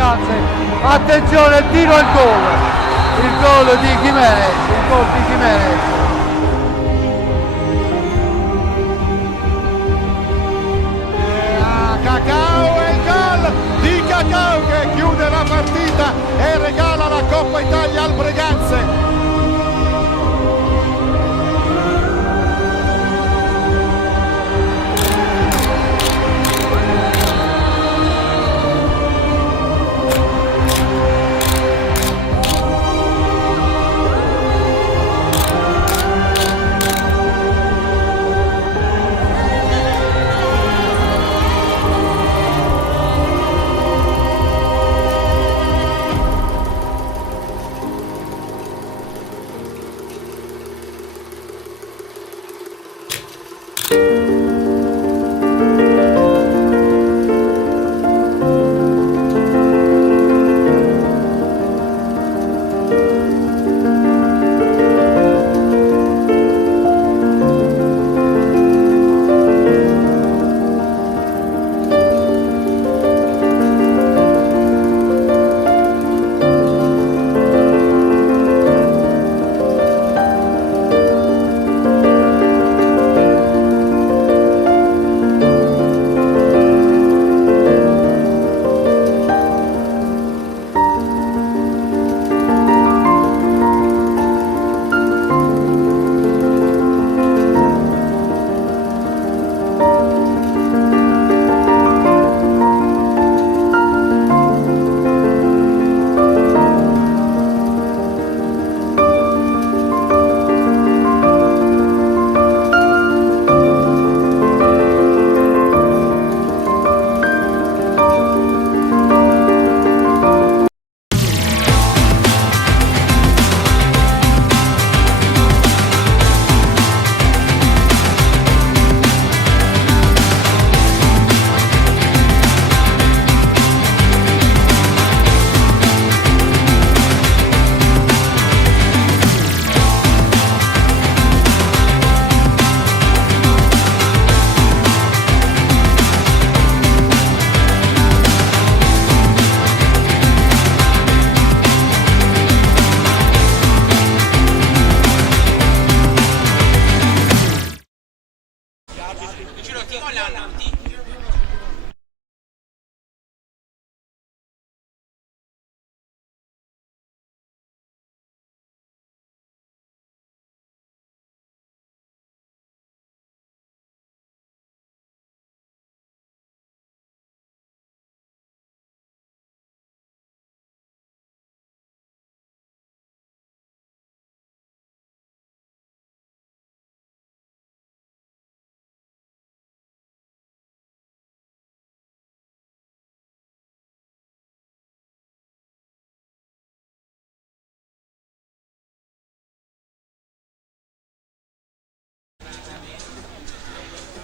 Breganze. Attenzione, il tiro e il gol di Jimenez, Cacao e il gol di Cacao che chiude la partita e regala la Coppa Italia al Breganze.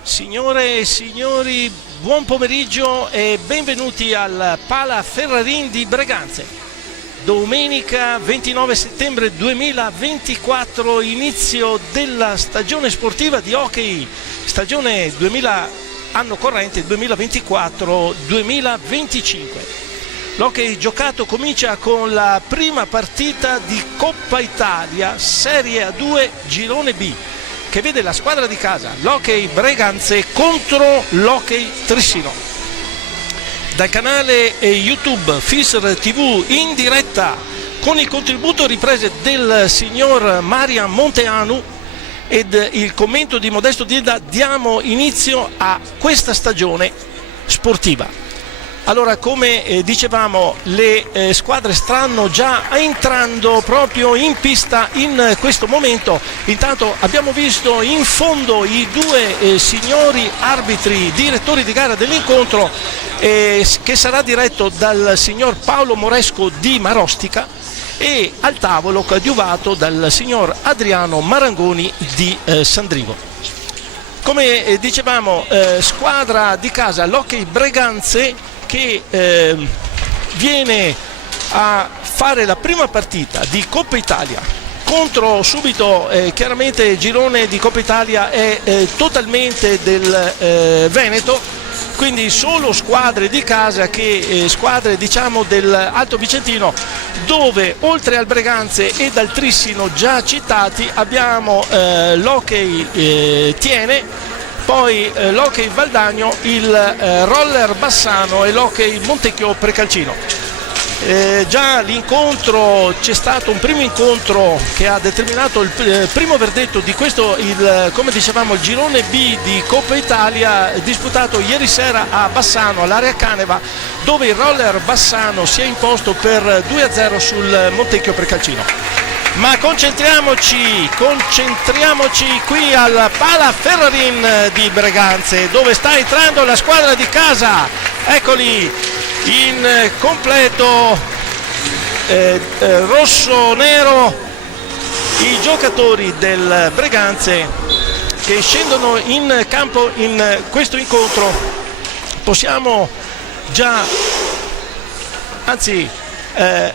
Signore e signori, buon pomeriggio e benvenuti al Pala Ferrarin di Breganze. Domenica 29 settembre 2024, inizio della stagione sportiva di hockey, stagione 2000, anno corrente 2024-2025. L'hockey giocato comincia con la prima partita di Coppa Italia Serie A2 Girone B, che vede la squadra di casa, l'Hockey Breganze, contro l'Hockey Trissino. Dal canale YouTube FISR TV in diretta, con il contributo riprese del signor Marian Monteanu ed il commento di Modesto Dieda, diamo inizio a questa stagione sportiva. Allora, come dicevamo, le squadre stanno già entrando proprio in pista in questo momento. Intanto abbiamo visto in fondo i due signori arbitri, direttori di gara dell'incontro, che sarà diretto dal signor Paolo Moresco di Marostica, e al tavolo coadiuvato dal signor Adriano Marangoni di Sandrigo. Come dicevamo, squadra di casa, l'Hockey Breganze, che viene a fare la prima partita di Coppa Italia contro subito, chiaramente il girone di Coppa Italia è totalmente del Veneto, quindi solo squadre di casa, squadre diciamo del Alto Vicentino, dove oltre al Breganze e dal Trissino già citati abbiamo l'Hockey Tiene, poi l'Hockey Valdagno, il Roller Bassano e l'Hockey Montecchio Precalcino. Già l'incontro, c'è stato un primo incontro che ha determinato il primo verdetto di questo, come dicevamo, il girone B di Coppa Italia, disputato ieri sera a Bassano, all'area Caneva, dove il Roller Bassano si è imposto per 2-0 sul Montecchio Precalcino. Ma concentriamoci qui al Pala Ferrarin di Breganze, dove sta entrando la squadra di casa. Eccoli in completo rosso-nero i giocatori del Breganze che scendono in campo in questo incontro. Possiamo già, anzi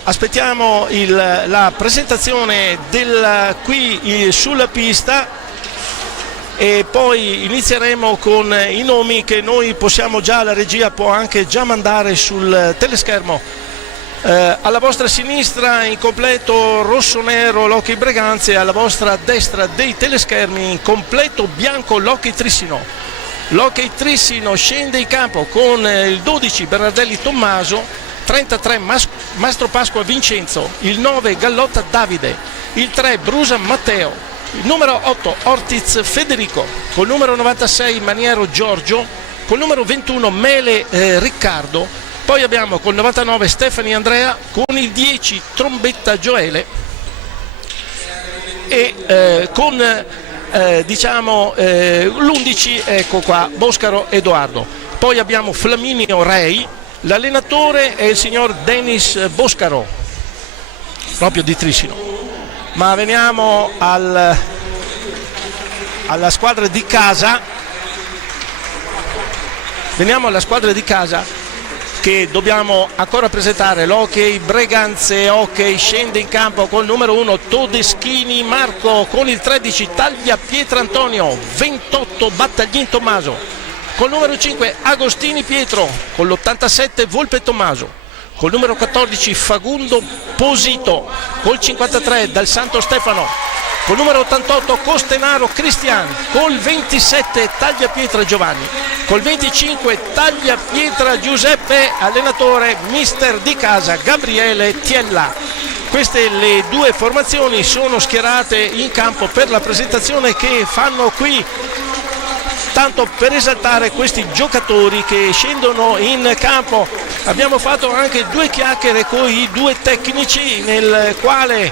aspettiamo la presentazione qui sulla pista e poi inizieremo con i nomi che noi possiamo già, la regia può anche già mandare sul teleschermo. Alla vostra sinistra in completo rosso-nero l'Hockey Breganze, alla vostra destra dei teleschermi in completo bianco l'Hockey Trissino. L'Hockey Trissino scende in campo con il 12 Bernardelli Tommaso, 33 Mastro Pasqua Vincenzo, il 9 Gallotta Davide, il 3 Brusa Matteo, il numero 8 Ortiz Federico, col numero 96 Maniero Giorgio, col numero 21 Mele Riccardo, poi abbiamo col 99 Stefani Andrea, con il 10 Trombetta Gioele e con l'11 ecco qua Boscaro Edoardo. Poi abbiamo Flaminio Rei, l'allenatore è il signor Denis Boscaro, proprio di Trissino. Ma veniamo alla squadra di casa. Veniamo alla squadra di casa che dobbiamo ancora presentare. L'Hockey Breganze Hockey scende in campo col numero 1 Todeschini Marco, con il 13 Taglia Pietra Antonio, 28 Battaglin Tommaso, col numero 5 Agostini Pietro, con l'87 Volpe Tommaso, col numero 14 Fagundo Posito, col 53 Dal Santo Stefano, col numero 88 Costenaro Cristian, col 27 Tagliapietra Giovanni, col 25 Tagliapietra Giuseppe, allenatore mister di casa Gabriele Tiella. Queste le due formazioni sono schierate in campo per la presentazione che fanno qui, tanto per esaltare questi giocatori che scendono in campo. Abbiamo fatto anche due chiacchiere con i due tecnici, nel quale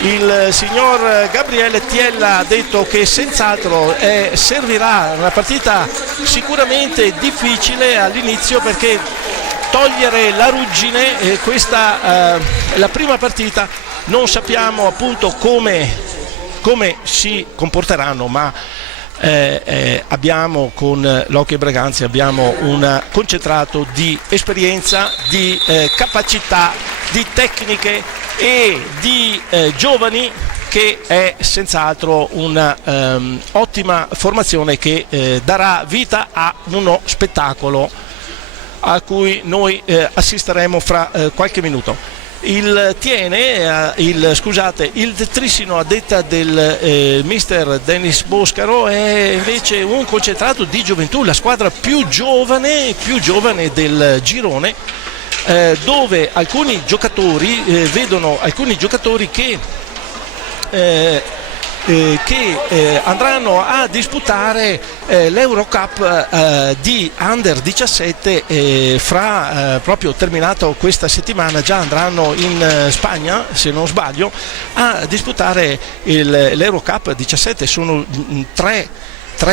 il signor Gabriele Tiella ha detto che senz'altro servirà una partita sicuramente difficile all'inizio, perché togliere la ruggine, questa la prima partita, non sappiamo appunto come si comporteranno, ma abbiamo con l'Hockey Breganze abbiamo un concentrato di esperienza, di capacità, di tecniche e di giovani, che è senz'altro una ottima formazione che darà vita a uno spettacolo a cui noi assisteremo fra qualche minuto. Il Trissino, a detta del mister Denis Boscaro, è invece un concentrato di gioventù, la squadra più giovane del girone, dove alcuni giocatori vedono alcuni giocatori che andranno a disputare l'Eurocup di Under 17 proprio terminato questa settimana. Già andranno in Spagna, se non sbaglio, a disputare l'Eurocup 17. Sono tre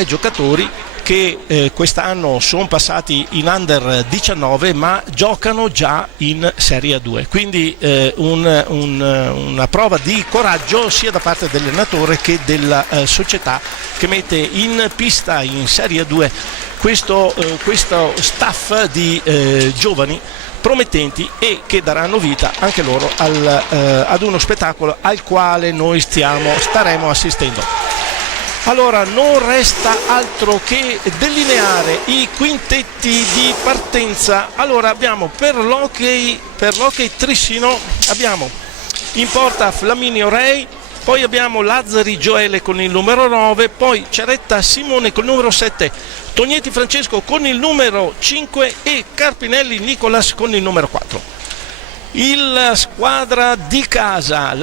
giocatori che quest'anno sono passati in Under 19 ma giocano già in Serie 2, quindi una prova di coraggio sia da parte dell'allenatore che della società che mette in pista in Serie 2 questo staff di giovani promettenti e che daranno vita anche loro ad uno spettacolo al quale noi staremo assistendo. Allora non resta altro che delineare i quintetti di partenza. Allora abbiamo per l'Hockey Trissino abbiamo in porta Flaminio Rei, poi abbiamo Lazzari Gioele con il numero 9, poi Ceretta Simone con il numero 7, Tognetti Francesco con il numero 5 e Carpinelli Nicolas con il numero 4. La squadra di casa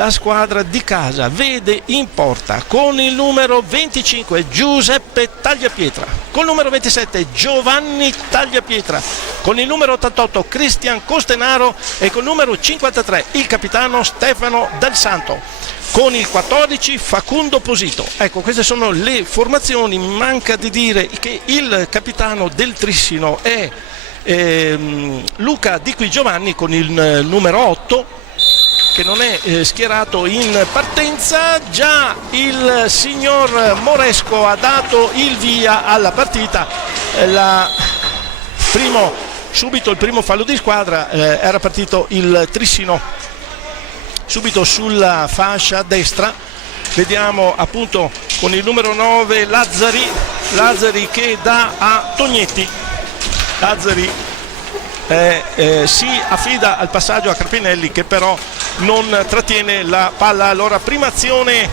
vede in porta con il numero 25 Giuseppe Tagliapietra, con il numero 27 Giovanni Tagliapietra, con il numero 88 Cristian Costenaro e con il numero 53 il capitano Stefano Dal Santo, con il 14 Facundo Posito. Ecco, queste sono le formazioni. Manca di dire che il capitano del Trissino è Luca Di Qui Giovanni con il numero 8, che non è schierato in partenza. Già il signor Moresco ha dato il via alla partita. Subito il primo fallo di squadra, era partito il Trissino subito sulla fascia destra. Vediamo appunto con il numero 9 Lazzari che dà a Tognetti. Lazzari si affida al passaggio a Carpinelli, che però non trattiene la palla. Allora prima azione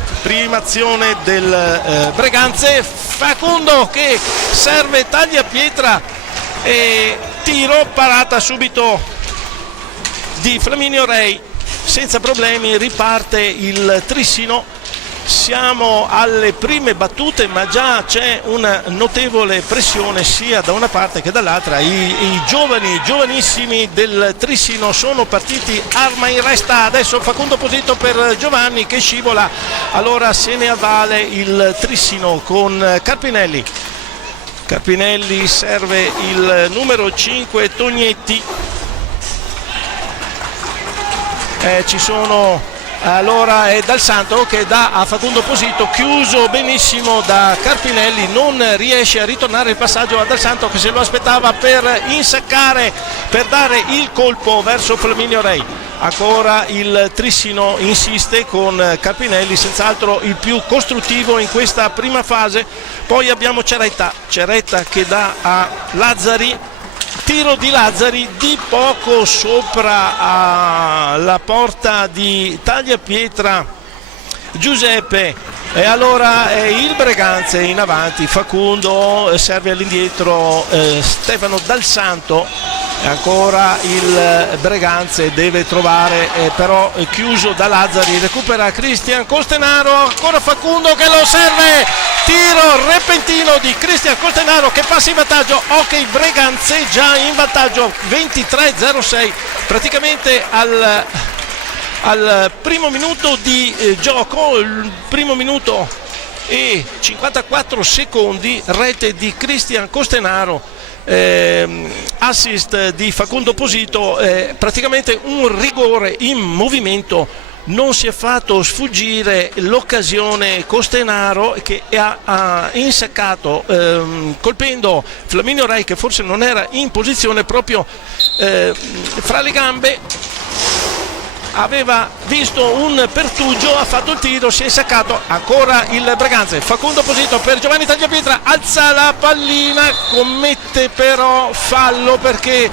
del Breganze, Facundo che serve Tagliapietra e tiro, parata subito di Flaminio Rei, senza problemi riparte il Trissino. Siamo alle prime battute, ma già c'è una notevole pressione sia da una parte che dall'altra. I giovanissimi del Trissino sono partiti arma in resta. Adesso Facundo Posito per Giovanni che scivola, allora se ne avvale il Trissino con Carpinelli serve il numero 5 Tognetti. Ci sono allora è Dal Santo che dà a Facundo Posito, chiuso benissimo da Carpinelli, non riesce a ritornare il passaggio a Dal Santo che se lo aspettava per insaccare, per dare il colpo verso Flaminio Rei. Ancora il Trissino insiste con Carpinelli, senz'altro il più costruttivo in questa prima fase. Poi abbiamo Ceretta che dà a Lazzari, tiro di Lazzari di poco sopra la porta di Tagliapietra Giuseppe, e allora il Breganze in avanti, Facundo serve all'indietro Stefano Dal Santo, e ancora il Breganze deve trovare però chiuso da Lazzari, recupera Cristian Costenaro, ancora Facundo che lo serve, tiro repentino di Cristian Costenaro che passa in vantaggio. Ok, Breganze già in vantaggio 23-06 praticamente al primo minuto di gioco, il primo minuto e 54 secondi, rete di Cristian Costenaro, assist di Facundo Posito, praticamente un rigore in movimento. Non si è fatto sfuggire l'occasione Costenaro che ha insaccato colpendo Flaminio Rei che forse non era in posizione, proprio fra le gambe aveva visto un pertugio, ha fatto il tiro, si è insaccato. Ancora il Breganze, Facundo Posito per Giovanni Tagliapietra, alza la pallina, commette però fallo perché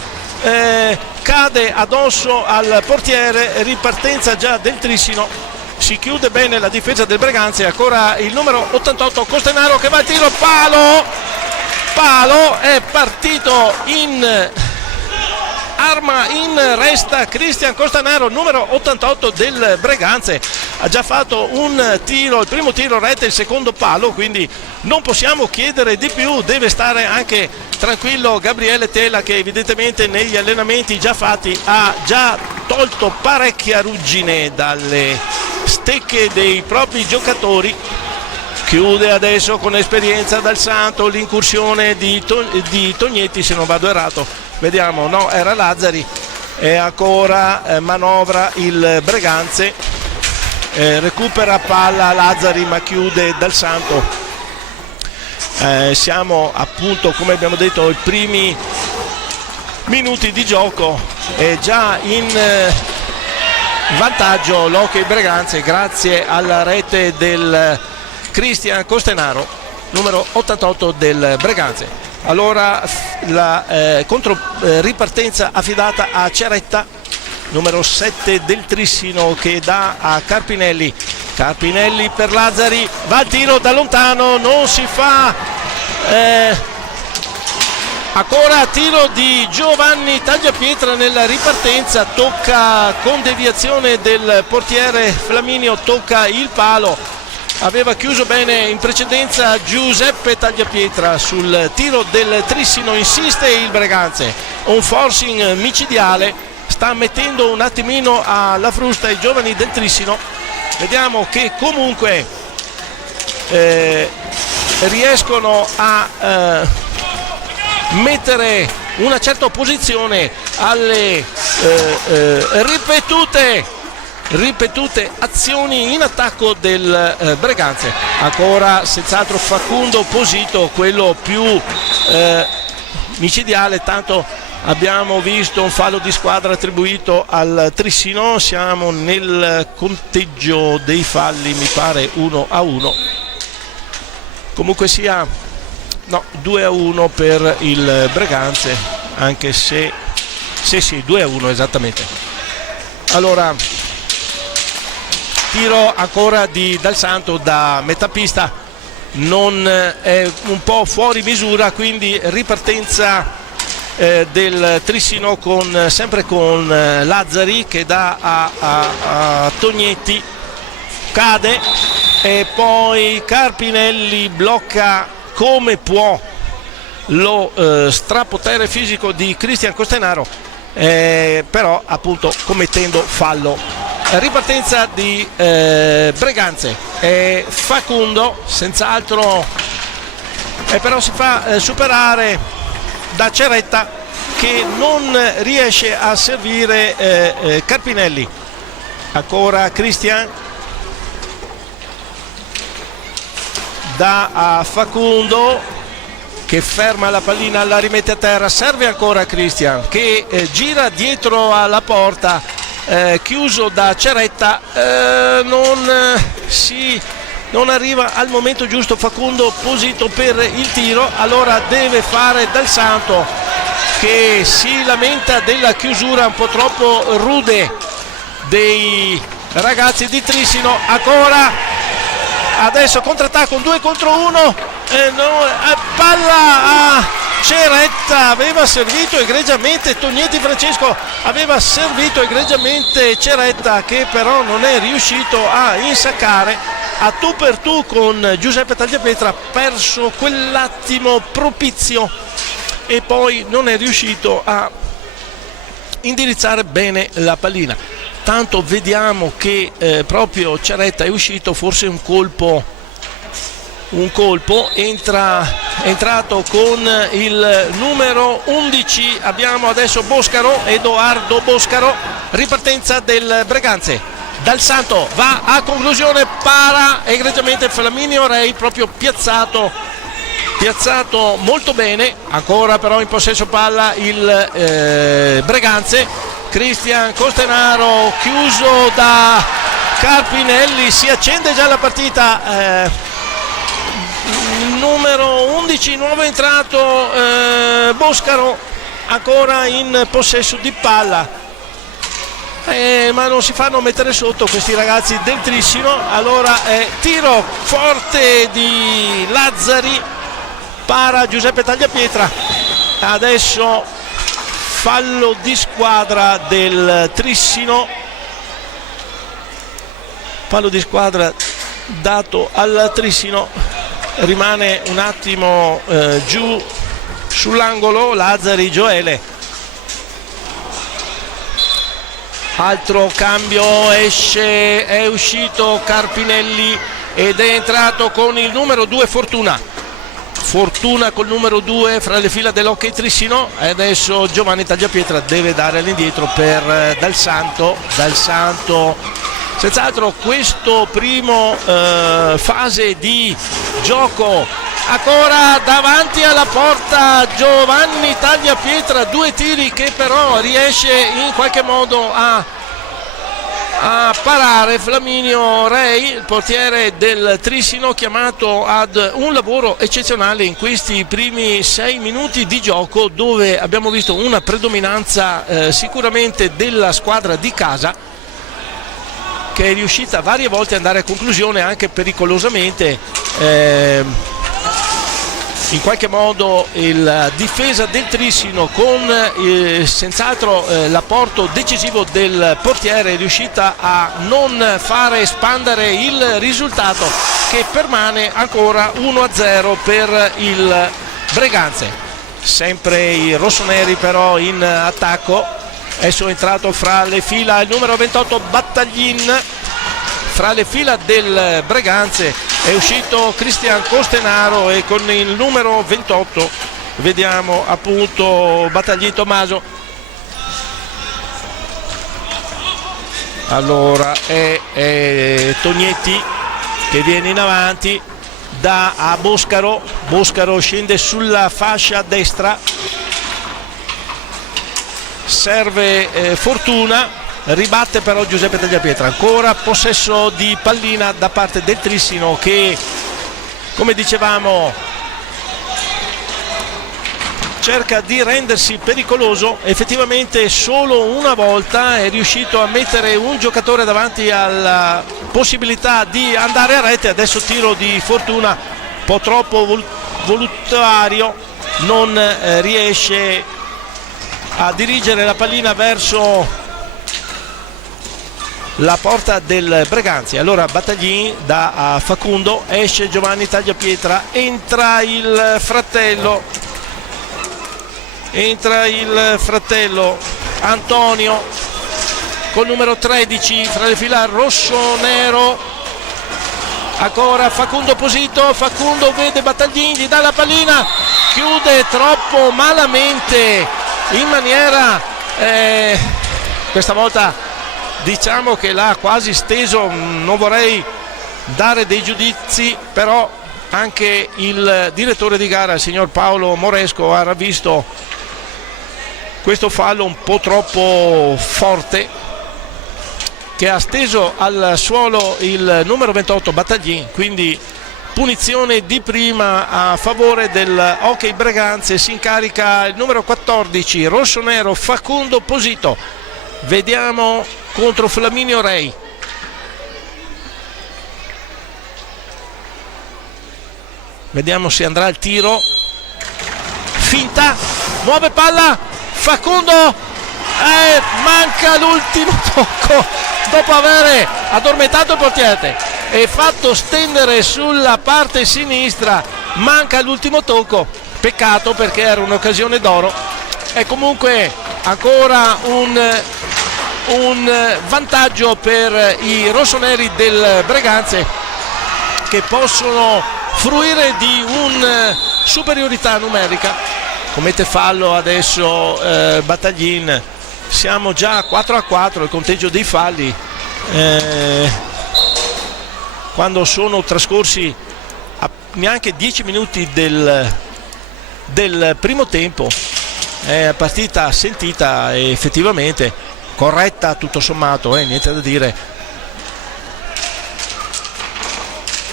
cade addosso al portiere. Ripartenza già del Trissino, si chiude bene la difesa del Breganze. Ancora il numero 88 Costenaro che va al tiro, palo, è partito in arma in resta Cristian Costenaro, numero 88 del Breganze. Ha già fatto un tiro, il primo tiro rete, il secondo palo, quindi non possiamo chiedere di più. Deve stare anche tranquillo Gabriele Tela, che evidentemente negli allenamenti già fatti ha già tolto parecchia ruggine dalle stecche dei propri giocatori. Chiude adesso con esperienza Dal Santo l'incursione di Tognetti, se non vado errato, vediamo, no, era Lazzari. E ancora manovra il Breganze, recupera palla Lazzari ma chiude Dal Santo. Siamo appunto, come abbiamo detto, ai primi minuti di gioco, è già in vantaggio l'Hockey Breganze grazie alla rete del Cristian Costenaro, numero 88 del Breganze. Allora la ripartenza affidata a Ceretta, numero 7 del Trissino, che dà a Carpinelli. Carpinelli per Lazzari, va al tiro da lontano, non si fa. Ancora tiro di Giovanni Tagliapietra nella ripartenza, tocca con deviazione del portiere Flaminio, tocca il palo. Aveva chiuso bene in precedenza Giuseppe Tagliapietra sul tiro del Trissino, insiste il Breganze, un forcing micidiale, sta mettendo un attimino alla frusta i giovani del Trissino. Vediamo che comunque riescono a mettere una certa opposizione alle ripetute azioni in attacco del Breganze. Ancora senz'altro Facundo Posito, quello più micidiale, tanto abbiamo visto un fallo di squadra attribuito al Trissino. Siamo nel conteggio dei falli, mi pare 1-1, comunque sia 2-1 per il Breganze, anche se sì 2-1 esattamente. Allora tiro ancora di Dal Santo da metà pista, non è un po' fuori misura, quindi ripartenza del Trissino sempre con Lazzari che dà a Tognetti, cade, e poi Carpinelli blocca come può lo strapotere fisico di Cristian Costenaro, però appunto commettendo fallo. Ripartenza di Breganze, Facundo senz'altro, però si fa superare da Ceretta, che non riesce a servire Carpinelli. Ancora Cristian dà a Facundo, che ferma la pallina, la rimette a terra, serve ancora Cristian, che gira dietro alla porta, chiuso da Ceretta, non arriva al momento giusto Facundo Posito per il tiro. Allora deve fare Dal Santo, che si lamenta della chiusura un po' troppo rude dei ragazzi di Trissino. Ancora adesso contrattacco, un 2 contro 1, palla a Ceretta, aveva servito egregiamente Tognetti Francesco, aveva servito egregiamente Ceretta, che però non è riuscito a insaccare. A tu per tu con Giuseppe Tagliapietra, perso quell'attimo propizio e poi non è riuscito a indirizzare bene la pallina. Tanto vediamo che proprio Ceretta è uscito, forse un colpo entrato con il numero 11. Abbiamo adesso Edoardo Boscaro, ripartenza del Breganze. Dal Santo va a conclusione, para egregiamente Flaminio Rei, proprio piazzato molto bene. Ancora però in possesso palla il Breganze. Cristian Costenaro, chiuso da Carpinelli, si accende già la partita. Numero 11 nuovo entrato, Boscaro, ancora in possesso di palla, ma non si fanno mettere sotto questi ragazzi del Trissino. Allora tiro forte di Lazzari, para Giuseppe Tagliapietra. Adesso fallo di squadra del Trissino, fallo di squadra dato al Trissino. Rimane un attimo giù sull'angolo Lazzari Gioele. Altro cambio, è uscito Carpinelli ed è entrato con il numero 2 Fortuna col numero 2 fra le fila dell'Hockey Trissino. E adesso Giovanni Tagliapietra deve dare all'indietro per Dal Santo. Senz'altro questo primo fase di gioco. Ancora davanti alla porta Giovanni Tagliapietra, 2 tiri che però riesce in qualche modo a a parare Flaminio Rei, il portiere del Trissino, chiamato ad un lavoro eccezionale in questi primi 6 minuti di gioco, dove abbiamo visto una predominanza sicuramente della squadra di casa, che è riuscita varie volte ad andare a conclusione, anche pericolosamente. In qualche modo la difesa del Trissino, con senz'altro l'apporto decisivo del portiere, è riuscita a non fare espandere il risultato, che permane ancora 1-0 per il Breganze. Sempre i rossoneri però in attacco. Adesso è entrato fra le fila il numero 28 Battaglin, fra le fila del Breganze è uscito Cristian Costenaro, e con il numero 28 vediamo appunto Battaglin Tommaso. Allora è Tognetti che viene in avanti, dà a Boscaro, Boscaro scende sulla fascia destra, serve Fortuna, ribatte però Giuseppe Tagliapietra. Ancora possesso di pallina da parte del Trissino, che, come dicevamo, cerca di rendersi pericoloso. Effettivamente solo una volta è riuscito a mettere un giocatore davanti alla possibilità di andare a rete. Adesso tiro di Fortuna, un po' troppo volontario, non riesce a dirigere la pallina verso la porta del Breganze. Allora Battaglin dà a Facundo, esce Giovanni Tagliapietra, entra il fratello Antonio col numero 13 fra le fila rosso-nero. Ancora Facundo Posito, Facundo vede Battaglin, gli dà la pallina, chiude troppo malamente, in maniera questa volta diciamo che l'ha quasi steso. Non vorrei dare dei giudizi, però anche il direttore di gara, il signor Paolo Moresco, ha visto questo fallo un po' troppo forte, che ha steso al suolo il numero 28 Battaglin, quindi punizione di prima a favore del Hockey Breganze. Si incarica il numero 14 rossonero Facundo Posito. Vediamo contro Flaminio Rei. Vediamo se andrà il tiro. Finta, muove palla, Facundo, manca l'ultimo tocco dopo aver addormentato il portiere e fatto stendere sulla parte sinistra. Manca l'ultimo tocco, peccato, perché era un'occasione d'oro. È comunque ancora un vantaggio per i rossoneri del Breganze, che possono fruire di una superiorità numerica. Commette fallo adesso Battaglin. Siamo già 4-4, il conteggio dei falli, quando sono trascorsi neanche 10 minuti del primo tempo. È partita sentita e effettivamente corretta tutto sommato, niente da dire.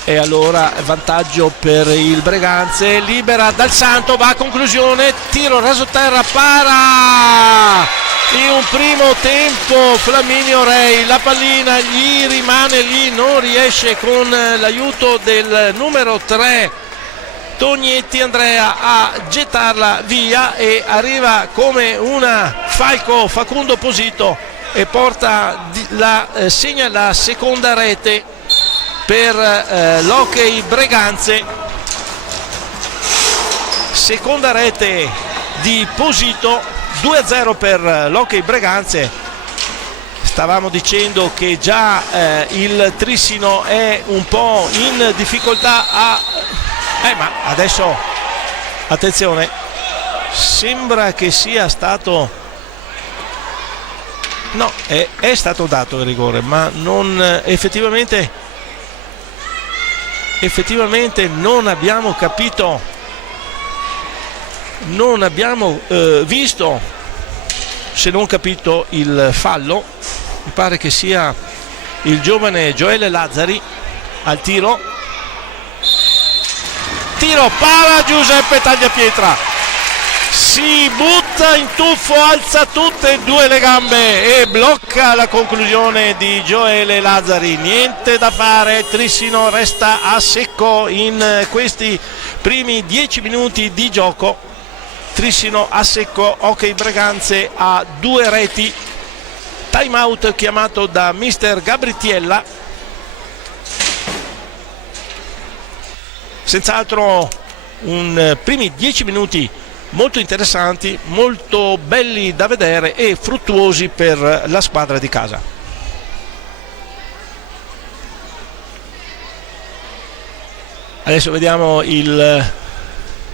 E allora vantaggio per il Breganze, libera Dal Santo, va a conclusione, tiro raso terra, para in un primo tempo Flaminio Rei, la pallina gli rimane lì, non riesce con l'aiuto del numero 3 Tognetti Andrea a gettarla via, e arriva come una falco Facundo Posito e segna la seconda rete per l'Hockey Breganze. Seconda rete di Posito, 2-0 per l'Hockey Breganze. Stavamo dicendo che già il Trissino è un po' in difficoltà ma adesso attenzione, sembra che sia stato, no, è stato dato il rigore, ma non effettivamente non abbiamo capito, non abbiamo visto, se non capito, il fallo. Mi pare che sia il giovane Gioele Lazzari al tiro, para Giuseppe Tagliapietra, si butta in tuffo, alza tutte e due le gambe e blocca la conclusione di Gioele Lazzari. Niente da fare, Trissino resta a secco in questi primi 10 minuti di gioco. Trissino a secco, Hockey Breganze a 2 reti. Time out chiamato da mister Gabritiella. Senz'altro primi 10 minuti molto interessanti, molto belli da vedere e fruttuosi per la squadra di casa. Adesso vediamo il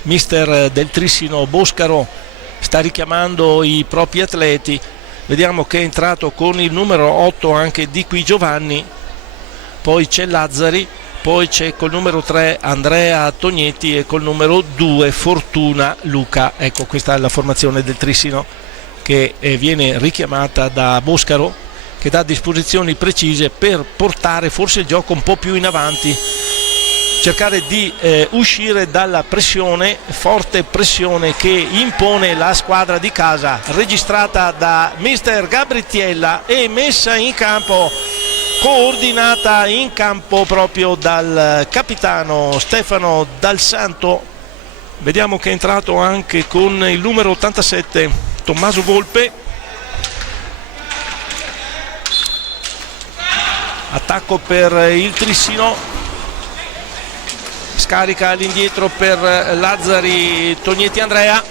mister del Trissino Boscaro sta richiamando i propri atleti. Vediamo che è entrato con il numero 8 anche Di Qui Giovanni, poi c'è Lazzari, poi c'è col numero 3 Andrea Tognetti e col numero 2 Fortuna Luca. Ecco, questa è la formazione del Trissino che viene richiamata da Boscaro, che dà disposizioni precise per portare forse il gioco un po' più in avanti, cercare di uscire dalla pressione, forte pressione che impone la squadra di casa, registrata da mister Gabritiella e messa in campo, coordinata in campo proprio dal capitano Stefano Dal Santo. Vediamo che è entrato anche con il numero 87 Tommaso Volpe. Attacco per il Trissino, scarica all'indietro per Lazzari, Tognetti Andrea,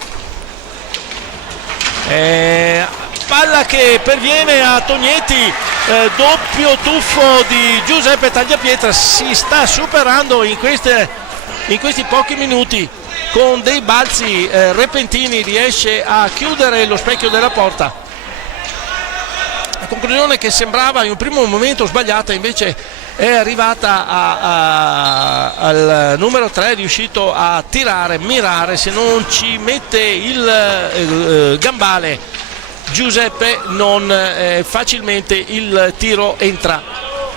palla che perviene a Tognetti, doppio tuffo di Giuseppe Tagliapietra. Si sta superando in questi pochi minuti con dei balzi repentini, riesce a chiudere lo specchio della porta. La conclusione che sembrava in un primo momento sbagliata invece è arrivata al numero 3, è riuscito a tirare, mirare, se non ci mette il gambale Giuseppe non facilmente il tiro entra.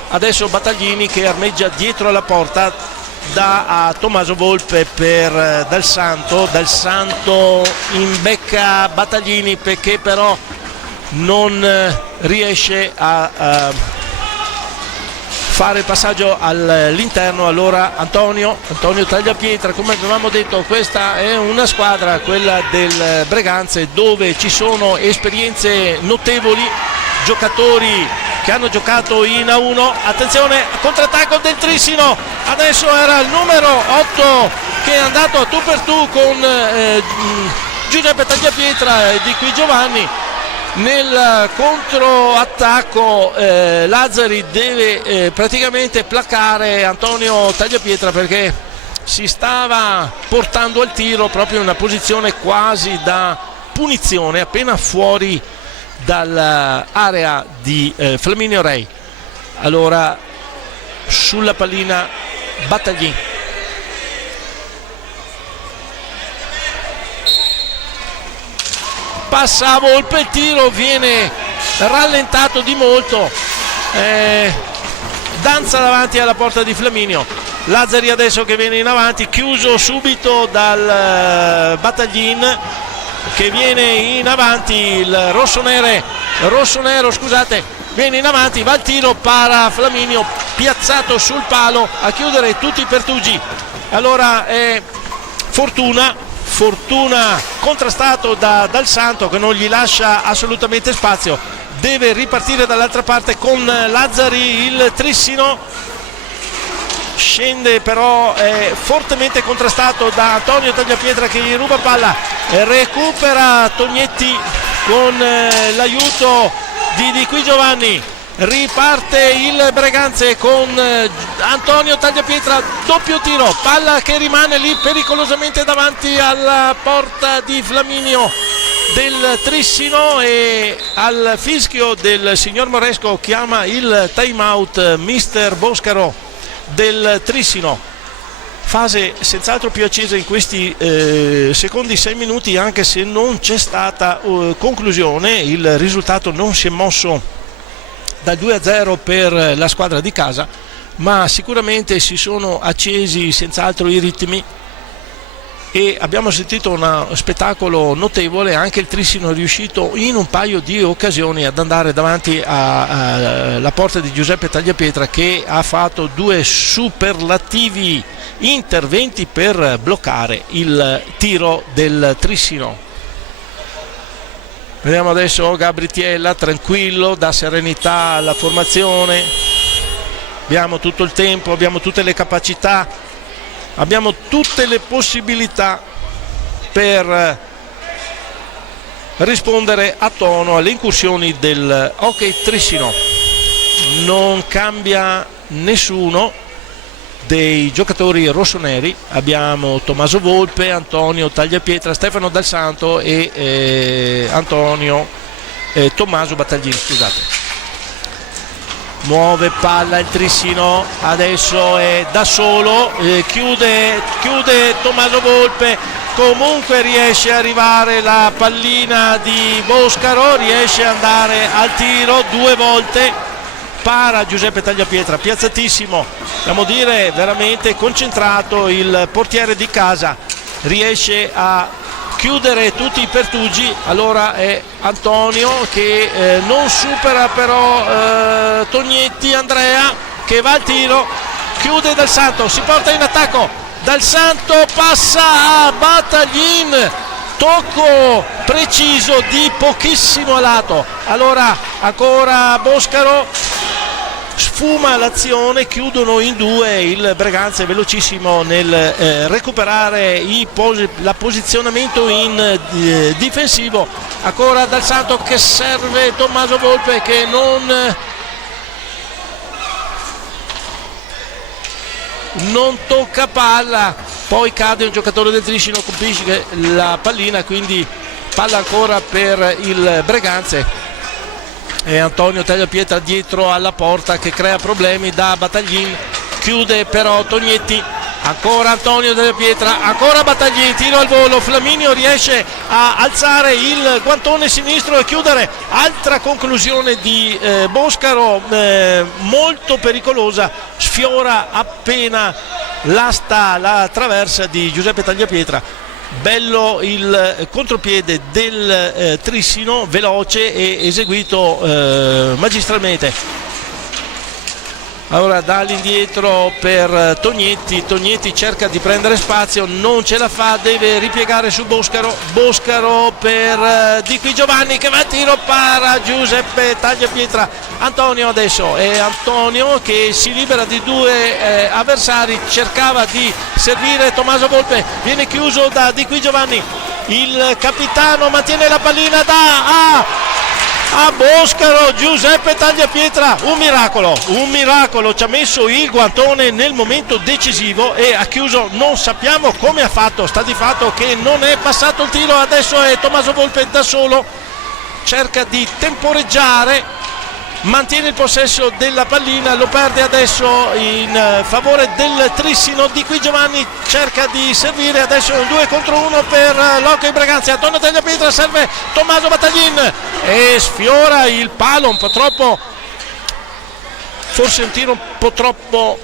Adesso Battaglini che armeggia dietro alla porta, dà a Tommaso Volpe per Dal Santo imbecca Battaglini perché però non riesce a fare il passaggio all'interno. Allora Antonio Tagliapietra, come avevamo detto, questa è una squadra, quella del Breganze, dove ci sono esperienze notevoli, giocatori che hanno giocato in A1. Attenzione, contrattacco del Trissino, adesso era il numero 8 che è andato a tu per tu con Giuseppe Tagliapietra e Di Qui Giovanni. Nel controattacco Lazzari deve praticamente placare Antonio Tagliapietra perché si stava portando al tiro proprio in una posizione quasi da punizione, appena fuori dall'area di Flaminio Rei. Allora sulla pallina Battaglini, passa a Volpe, il tiro viene rallentato di molto, danza davanti alla porta di Flaminio. Lazzari adesso che viene in avanti, chiuso subito dal Battaglin che viene in avanti, il rossonero scusate, viene in avanti, va al tiro, para Flaminio, piazzato sul palo a chiudere tutti i pertugi. Allora Fortuna contrastato da Dal Santo che non gli lascia assolutamente spazio, deve ripartire dall'altra parte con Lazzari. Il Trissino scende però, è fortemente contrastato da Antonio Tagliapietra che gli ruba palla, recupera Tognetti con l'aiuto di Qui Giovanni, riparte il Breganze con Antonio Tagliapietra, doppio tiro, palla che rimane lì pericolosamente davanti alla porta di Flaminio del Trissino, e al fischio del signor Moresco chiama il time out mister Boscaro del Trissino. Fase senz'altro più accesa in questi secondi 6 minuti, anche se non c'è stata conclusione, il risultato non si è mosso dal 2-0 per la squadra di casa, ma sicuramente si sono accesi senz'altro i ritmi e abbiamo sentito uno spettacolo notevole. Anche il Trissino è riuscito in un paio di occasioni ad andare davanti alla porta di Giuseppe Tagliapietra, che ha fatto 2 superlativi interventi per bloccare il tiro del Trissino. Vediamo adesso Gabritiella tranquillo, dà serenità alla formazione. Abbiamo tutto il tempo, abbiamo tutte le capacità, abbiamo tutte le possibilità per rispondere a tono alle incursioni del Hockey Trissino. Non cambia nessuno dei giocatori rossoneri, abbiamo Tommaso Volpe, Antonio Tagliapietra, Stefano Dal Santo e Tommaso Battaglini, scusate. Muove palla il Trissino, adesso è da solo, chiude Tommaso Volpe, comunque riesce a arrivare la pallina di Boscaro, riesce ad andare al tiro 2 volte, para Giuseppe Tagliapietra, piazzatissimo, dobbiamo dire veramente concentrato il portiere di casa, riesce a chiudere tutti i pertugi. Allora è Antonio che non supera però Tognetti, Andrea che va al tiro, chiude Dal Santo, si porta in attacco, Dal Santo passa a Battaglin, tocco preciso di pochissimo a lato. Allora ancora Boscaro, sfuma l'azione, chiudono in 2, il Breganze è velocissimo nel recuperare la posizionamento in difensivo. Ancora Dal Santo che serve Tommaso Volpe che non tocca palla, poi cade un giocatore del Trissino, colpisce la pallina, quindi palla ancora per il Breganze. E Antonio Tagliapietra dietro alla porta che crea problemi da Battaglin, chiude però Tognetti, ancora Antonio Tagliapietra, ancora Battaglin, tiro al volo, Flaminio riesce a alzare il guantone sinistro e chiudere, altra conclusione di Boscaro molto pericolosa, sfiora appena l'asta, la traversa di Giuseppe Tagliapietra. Bello il contropiede del Trissino, veloce e eseguito magistralmente. Ora dall'indietro per Tognetti, Tognetti cerca di prendere spazio, non ce la fa, deve ripiegare su Boscaro, Boscaro per Di Qui Giovanni che va a tiro, para Giuseppe Tagliapietra. Antonio adesso, è Antonio che si libera di 2 avversari, cercava di servire Tommaso Volpe, viene chiuso da Di Qui Giovanni, il capitano mantiene la pallina, a Boscaro, Giuseppe Tagliapietra, un miracolo, ci ha messo il guantone nel momento decisivo e ha chiuso, non sappiamo come ha fatto, sta di fatto che non è passato il tiro. Adesso è Tommaso Volpe da solo, cerca di temporeggiare, mantiene il possesso della pallina, lo perde adesso in favore del Trissino. Di Qui Giovanni cerca di servire, adesso è un 2 contro 1 per l'Hockey Breganze. Antonio Tagliapietra serve Tommaso Battaglin e sfiora il palo, un po' troppo, forse un tiro un po' troppo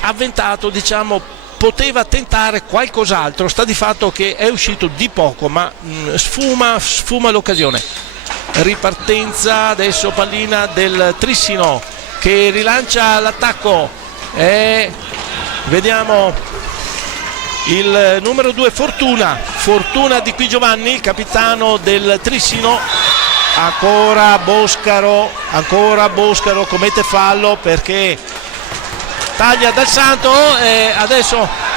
avventato, diciamo, poteva tentare qualcos'altro, sta di fatto che è uscito di poco, ma sfuma l'occasione. Ripartenza adesso, pallina del Trissino che rilancia l'attacco e vediamo il numero 2 Fortuna Di Qui Giovanni, il capitano del Trissino. Ancora Boscaro commette fallo perché taglia Dal Santo e adesso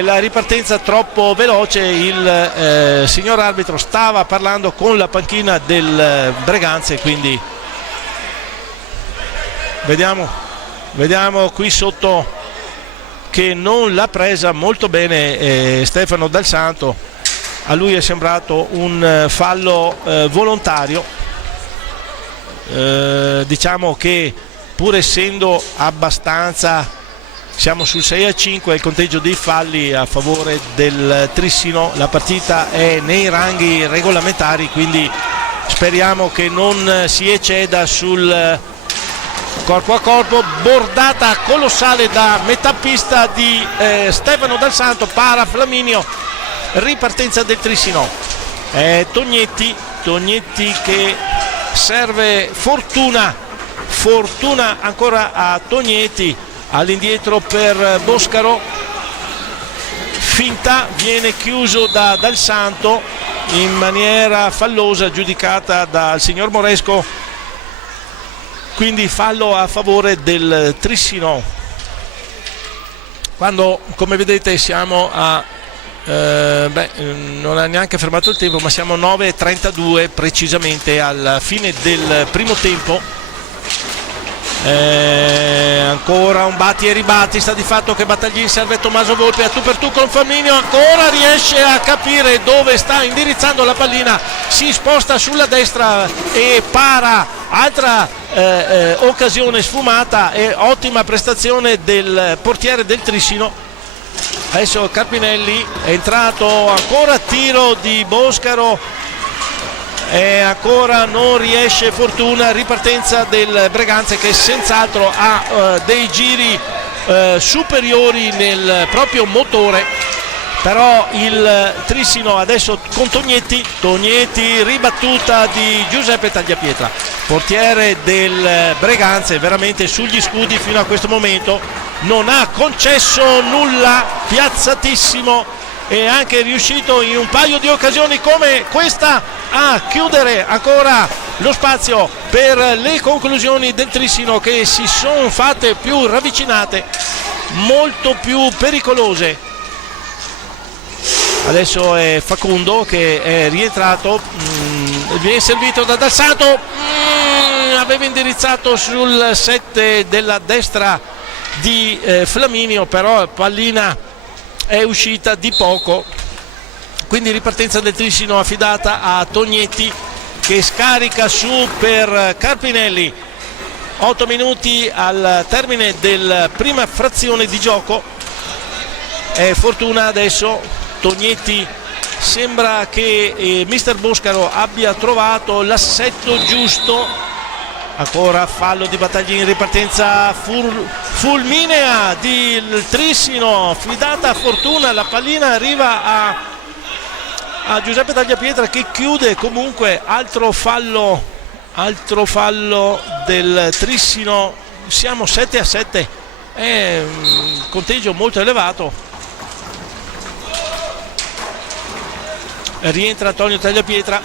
la ripartenza troppo veloce, il signor arbitro stava parlando con la panchina del Breganze, quindi vediamo qui sotto che non l'ha presa molto bene Stefano Dal Santo, a lui è sembrato un fallo volontario, diciamo che pur essendo abbastanza, siamo sul 6-5, il conteggio dei falli a favore del Trissino, la partita è nei ranghi regolamentari, quindi speriamo che non si ecceda sul corpo a corpo. Bordata colossale da metà pista di Stefano Dal Santo, para Flaminio, ripartenza del Trissino. Tognetti che serve fortuna ancora a Tognetti, all'indietro per Boscaro, finta, viene chiuso da Dal Santo in maniera fallosa, giudicata dal signor Moresco, quindi fallo a favore del Trissino, quando, come vedete, siamo a non ha neanche fermato il tempo, ma siamo a 9:32 precisamente alla fine del primo tempo. Ancora un batti e ribatti, sta di fatto che Battaglini serve Tommaso Volpe a tu per tu con Flaminio, ancora riesce a capire dove sta indirizzando la pallina, si sposta sulla destra e para, altra occasione sfumata e ottima prestazione del portiere del Trissino. Adesso Carpinelli è entrato, ancora tiro di Boscaro e ancora non riesce fortuna, ripartenza del Breganze che senz'altro ha dei giri superiori nel proprio motore, però il Trissino adesso con Tognetti, ribattuta di Giuseppe Tagliapietra, portiere del Breganze, veramente sugli scudi fino a questo momento, non ha concesso nulla, piazzatissimo, e anche riuscito in un paio di occasioni come questa a chiudere ancora lo spazio per le conclusioni del Trissino, che si sono fatte più ravvicinate, molto più pericolose. Adesso è Facundo che è rientrato, viene servito da Dal Santo, aveva indirizzato sul 7 della destra di Flaminio, però pallina è uscita di poco, quindi ripartenza del Trissino affidata a Tognetti che scarica su per Carpinelli. 8 minuti al termine della prima frazione di gioco, è fortuna adesso. Tognetti sembra che mister Boscaro abbia trovato l'assetto giusto, ancora fallo di Battaglini, ripartenza fulminea del Trissino, fidata a fortuna, la pallina arriva a Giuseppe Tagliapietra che chiude. Comunque altro fallo del Trissino, siamo 7-7, è un conteggio molto elevato. Rientra Antonio Tagliapietra,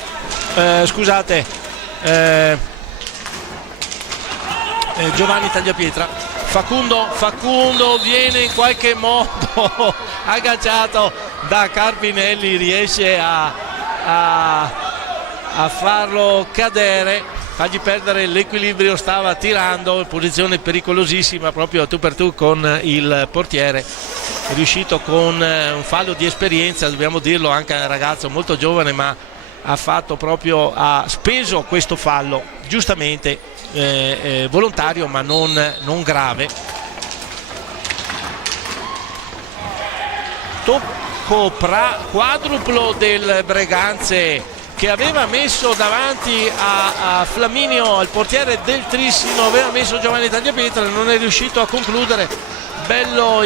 Giovanni Tagliapietra. Facundo viene in qualche modo agganciato da Carpinelli, riesce a farlo cadere, fargli perdere l'equilibrio, stava tirando in posizione pericolosissima proprio a tu per tu con il portiere. È riuscito con un fallo di esperienza, dobbiamo dirlo, anche un ragazzo molto giovane, ma ha speso questo fallo giustamente, volontario ma non grave. Tocco quadruplo del Breganze che aveva messo davanti a Flaminio, al portiere del Trissino, aveva messo Giovanni Tagliapietra, non è riuscito a concludere. Bello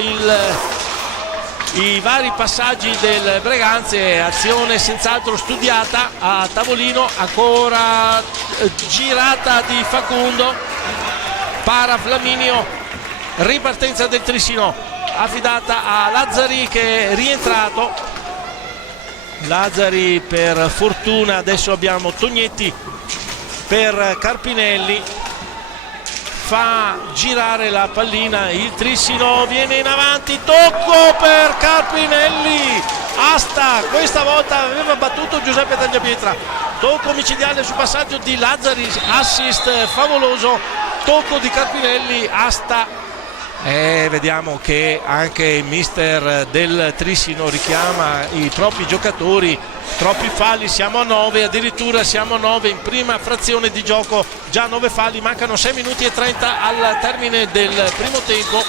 i vari passaggi del Breganze, azione senz'altro studiata a tavolino, ancora girata di Facundo, para Flaminio, ripartenza del Trissino affidata a Lazzari che è rientrato. Lazzari per fortuna, adesso abbiamo Tognetti per Carpinelli, fa girare la pallina, il Trissino viene in avanti, tocco per Carpinelli, asta, questa volta aveva battuto Giuseppe Tagliapietra, tocco micidiale sul passaggio di Lazzari, assist favoloso, tocco di Carpinelli, asta. Vediamo che anche il mister del Trissino richiama i propri giocatori, troppi falli, siamo a 9, addirittura siamo a 9 in prima frazione di gioco, già 9 falli, mancano 6 minuti e 30 al termine del primo tempo.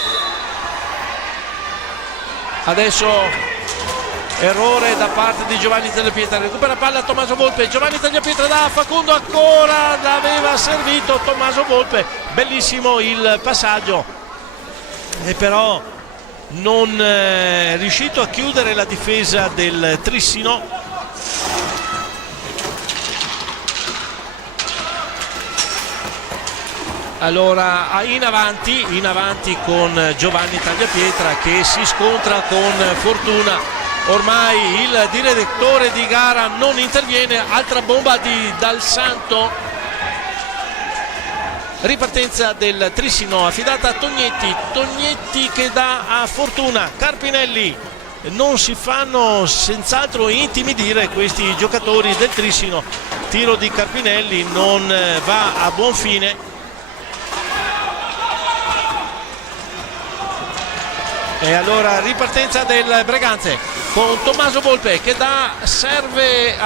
Adesso errore da parte di Giovanni Tagliapietra, recupera palla Tommaso Volpe, Giovanni Tagliapietra da Facundo, ancora l'aveva servito Tommaso Volpe, bellissimo il passaggio, e però non è riuscito a chiudere la difesa del Trissino. Allora in avanti con Giovanni Tagliapietra che si scontra con Fortuna, ormai il direttore di gara non interviene, altra bomba di Dal Santo, ripartenza del Trissino affidata a Tognetti che dà a Fortuna, Carpinelli. Non si fanno senz'altro intimidire questi giocatori del Trissino, tiro di Carpinelli non va a buon fine. E allora ripartenza del Breganze con Tommaso Volpe che serve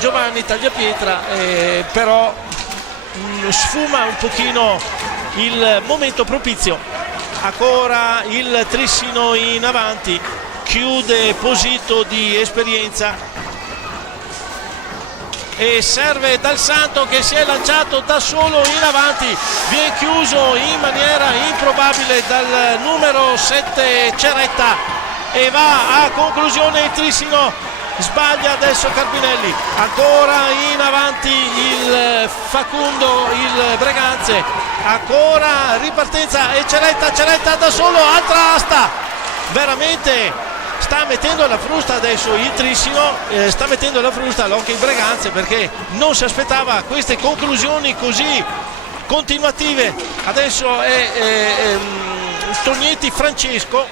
Giovanni Tagliapietra, però sfuma un pochino il momento propizio. Ancora il Trissino in avanti, chiude Posito di esperienza e serve Dal Santo che si è lanciato da solo in avanti, viene chiuso in maniera improbabile dal numero 7 Ceretta e va a conclusione il Trissino, sbaglia adesso Carpinelli, ancora in avanti il Facundo, il Breganze, ancora ripartenza e Ceretta da solo, altra asta, veramente sta mettendo la frusta adesso il Trissino, sta mettendo la frusta all'Hockey Breganze perché non si aspettava queste conclusioni così continuative. Adesso è Tognetti Francesco,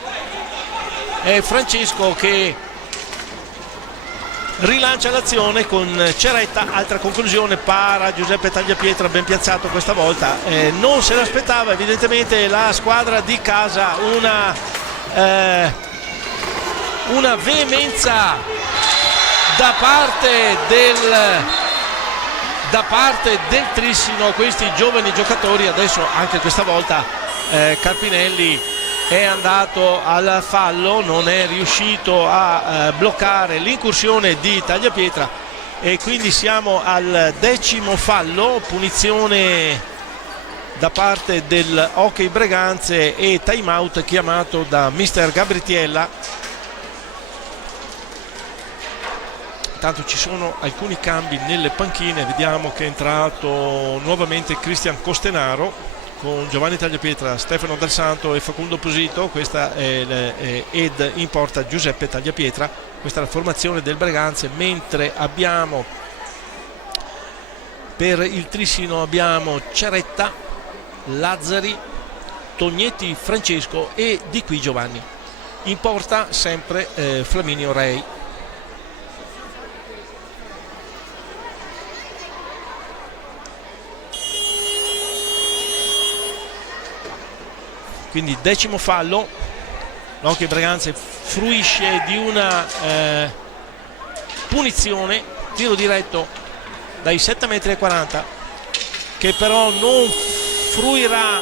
è Francesco che rilancia l'azione con Ceretta, altra conclusione para Giuseppe Tagliapietra, ben piazzato questa volta, non se l'aspettava evidentemente la squadra di casa, una veemenza da parte del Trissino, questi giovani giocatori. Adesso anche questa volta Carpinelli è andato al fallo, non è riuscito a bloccare l'incursione di Tagliapietra e quindi siamo al 10° fallo, punizione da parte del Hockey Breganze e time out chiamato da mister Gabritiella. Intanto ci sono alcuni cambi nelle panchine, vediamo che è entrato nuovamente Cristian Costenaro con Giovanni Tagliapietra, Stefano Dal Santo e Facundo Posito, questa è ed in porta Giuseppe Tagliapietra. Questa è la formazione del Breganze, mentre abbiamo per il Trissino abbiamo Ceretta, Lazzari, Tognetti Francesco e di qui Giovanni. In porta sempre Flaminio Rei. Quindi 10° fallo, l'Hockey Breganze fruisce di una punizione, tiro diretto dai 7,40 metri, che però non fruirà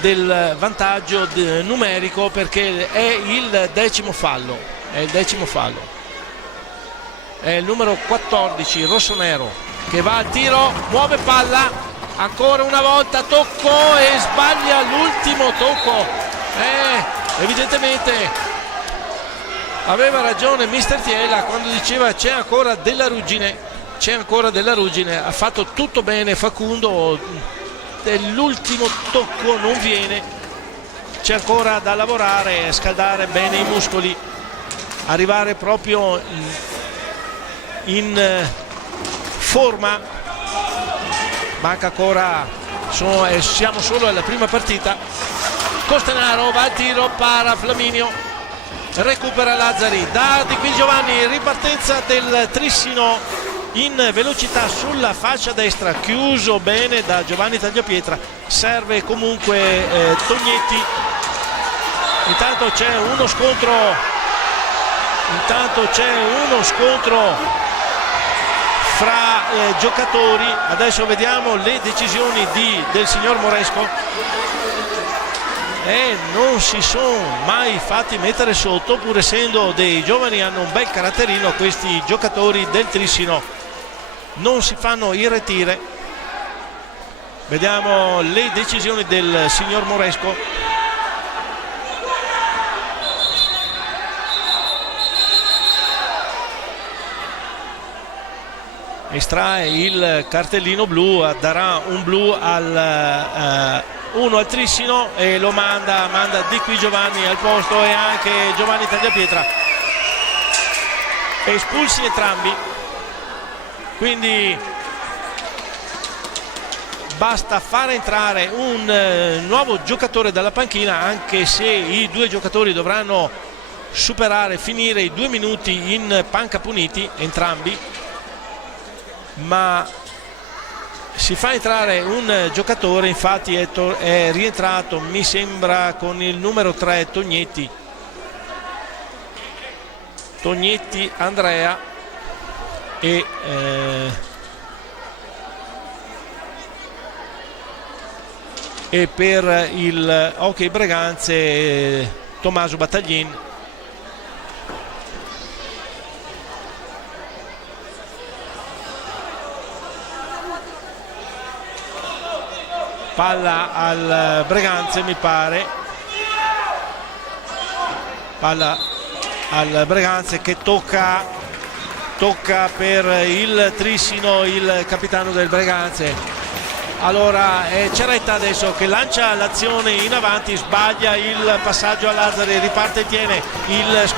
del vantaggio numerico perché è il 10° fallo, è il numero 14 rossonero che va al tiro, muove palla, ancora una volta tocco e sbaglia l'ultimo tocco, evidentemente aveva ragione mister Tiela quando diceva c'è ancora della ruggine, ha fatto tutto bene Facundo, l'ultimo tocco non viene, c'è ancora da lavorare, scaldare bene i muscoli, arrivare proprio in forma. Manca ancora, siamo solo alla prima partita. Costenaro va al tiro, para Flaminio, recupera Lazzari, da di qui Giovanni, ripartenza del Trissino in velocità sulla fascia destra, chiuso bene da Giovanni Tagliapietra, serve comunque Tognetti. Intanto c'è uno scontro fra giocatori. Adesso vediamo le decisioni del signor Moresco. e non si sono mai fatti mettere sotto, pur essendo dei giovani, hanno un bel caratterino questi giocatori del Trissino, non si fanno irretire. Vediamo le decisioni del signor Moresco. Estrae il cartellino blu, darà un blu al 1 al Trissino e lo manda di qui Giovanni al posto, e anche Giovanni Tagliapietra. Espulsi entrambi, quindi basta fare entrare un nuovo giocatore dalla panchina, anche se i due giocatori dovranno finire i 2 minuti in panca puniti entrambi, ma si fa entrare un giocatore. Infatti è rientrato, mi sembra, con il numero 3 Tognetti Andrea, e per il Hockey Breganze Tommaso Battaglin. Palla al Breganze, mi pare, palla al Breganze che tocca per il Trissino il capitano del Breganze. Allora è Ceretta adesso che lancia l'azione in avanti, sbaglia il passaggio a Lazzari, riparte e tiene il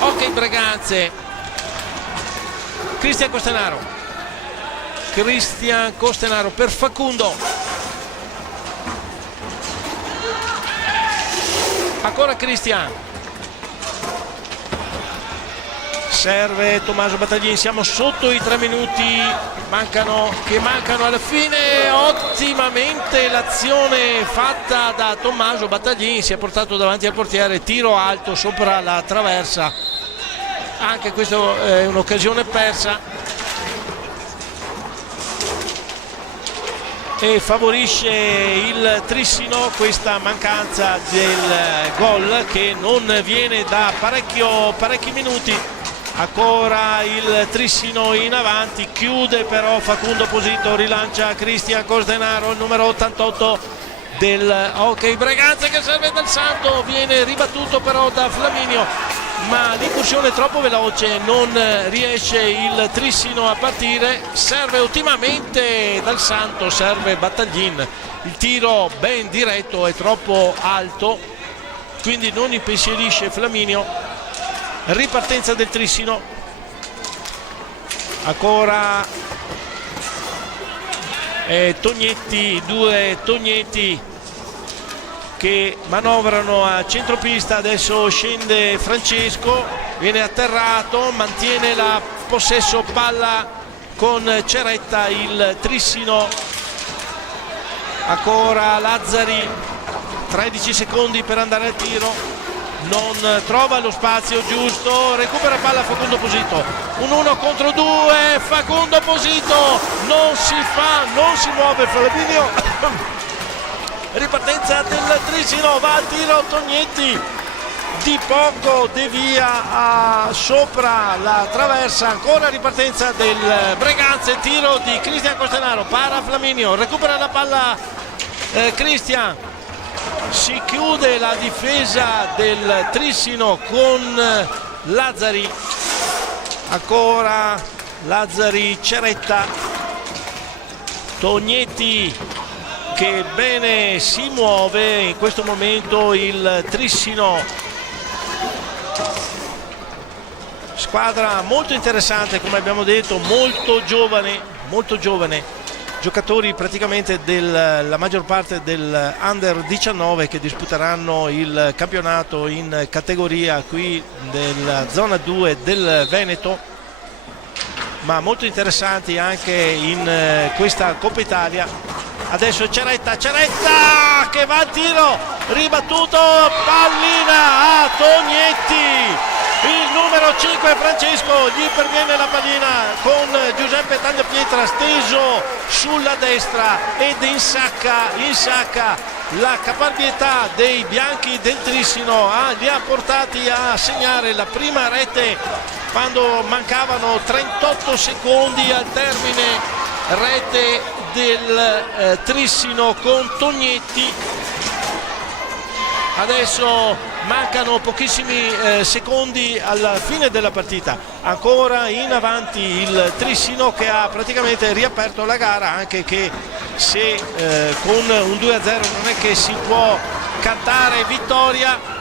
Hockey Breganze. Cristian Costenaro per Facundo, ancora Cristian, serve Tommaso Battaglin. Siamo sotto i 3 minuti che mancano alla fine. Ottimamente l'azione fatta da Tommaso Battaglin, si è portato davanti al portiere, tiro alto sopra la traversa, anche questa è un'occasione persa e favorisce il Trissino questa mancanza del gol che non viene da parecchi minuti. Ancora il Trissino in avanti, chiude però Facundo Posito, rilancia Cristian Costenaro, il numero 88 del Hockey Breganze, che serve dal Santo, viene ribattuto però da Flaminio, ma l'incursione è troppo veloce, non riesce il Trissino a partire. Serve ottimamente dal Santo, serve Battaglin, il tiro ben diretto è troppo alto, quindi non impensierisce Flaminio. Ripartenza del Trissino, ancora due Tognetti che manovrano a centropista. Adesso scende Francesco, viene atterrato, mantiene la possesso palla con Ceretta il Trissino. Ancora Lazzari, 13 secondi per andare al tiro, non trova lo spazio giusto, recupera palla Facundo Posito, un 1 contro 2, Facundo Posito non si muove Flaminio. Ripartenza del Trissino, va al tiro Tognetti, di poco devia sopra la traversa. Ancora ripartenza del Breganze, tiro di Cristian Costenaro, para Flaminio, recupera la palla Cristian, si chiude la difesa del Trissino con Lazzari, ancora Lazzari, Ceretta, Tognetti che bene si muove in questo momento il Trissino. Squadra molto interessante, come abbiamo detto, molto giovane, giocatori praticamente la maggior parte del Under 19 che disputeranno il campionato in categoria qui della zona 2 del Veneto, ma molto interessanti anche in questa Coppa Italia. Adesso Ceretta che va al tiro, ribattuto, pallina a Tognetti, il numero 5 Francesco, gli perviene la pallina con Giuseppe Tagliapietra steso sulla destra ed insacca la caparbietà dei bianchi del Trissino li ha portati a segnare la prima rete quando mancavano 38 secondi al termine, rete del Trissino con Tognetti. Adesso mancano pochissimi secondi alla fine della partita, ancora in avanti il Trissino che ha praticamente riaperto la gara, anche che se con un 2-0 non è che si può cantare vittoria.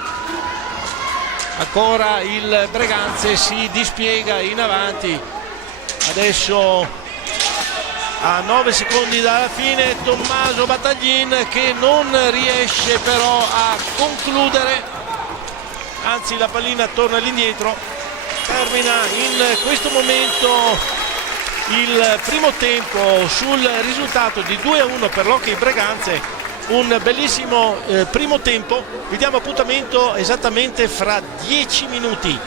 Ancora il Breganze si dispiega in avanti, adesso a 9 secondi dalla fine Tommaso Battaglin che non riesce però a concludere, anzi la pallina torna all'indietro. Termina in questo momento il primo tempo sul risultato di 2-1 per l'Hockey Breganze, un bellissimo primo tempo. Vi diamo appuntamento esattamente fra 10 minuti.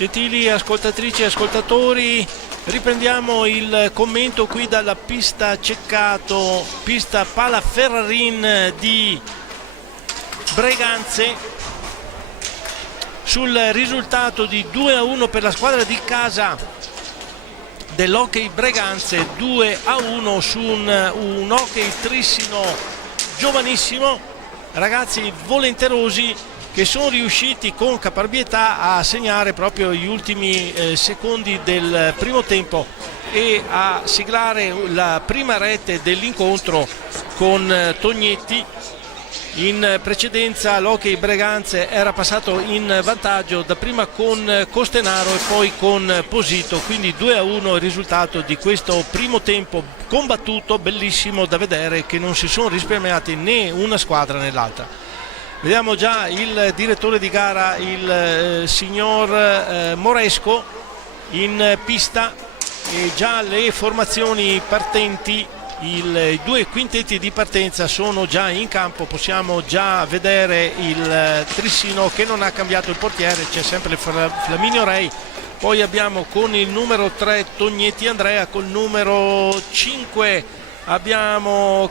Gentili ascoltatrici e ascoltatori, riprendiamo il commento qui dalla pista Ceccato, pista Palaferrarin di Breganze, sul risultato di 2-1 per la squadra di casa dell'Hockey Breganze, 2-1 su un hockey trissino giovanissimo, ragazzi volenterosi che sono riusciti con caparbietà a segnare proprio gli ultimi secondi del primo tempo e a siglare la prima rete dell'incontro con Tognetti. In precedenza l'Hockey Breganze era passato in vantaggio dapprima con Costenaro e poi con Posito, quindi 2-1 il risultato di questo primo tempo combattuto, bellissimo da vedere, che non si sono risparmiati né una squadra né l'altra. Vediamo già il direttore di gara, il signor Moresco, in pista, e già le formazioni partenti, i due quintetti di partenza sono già in campo. Possiamo già vedere il Trissino che non ha cambiato il portiere, c'è sempre Flaminio Rei, poi abbiamo con il numero 3 Tognetti Andrea, col numero 5 abbiamo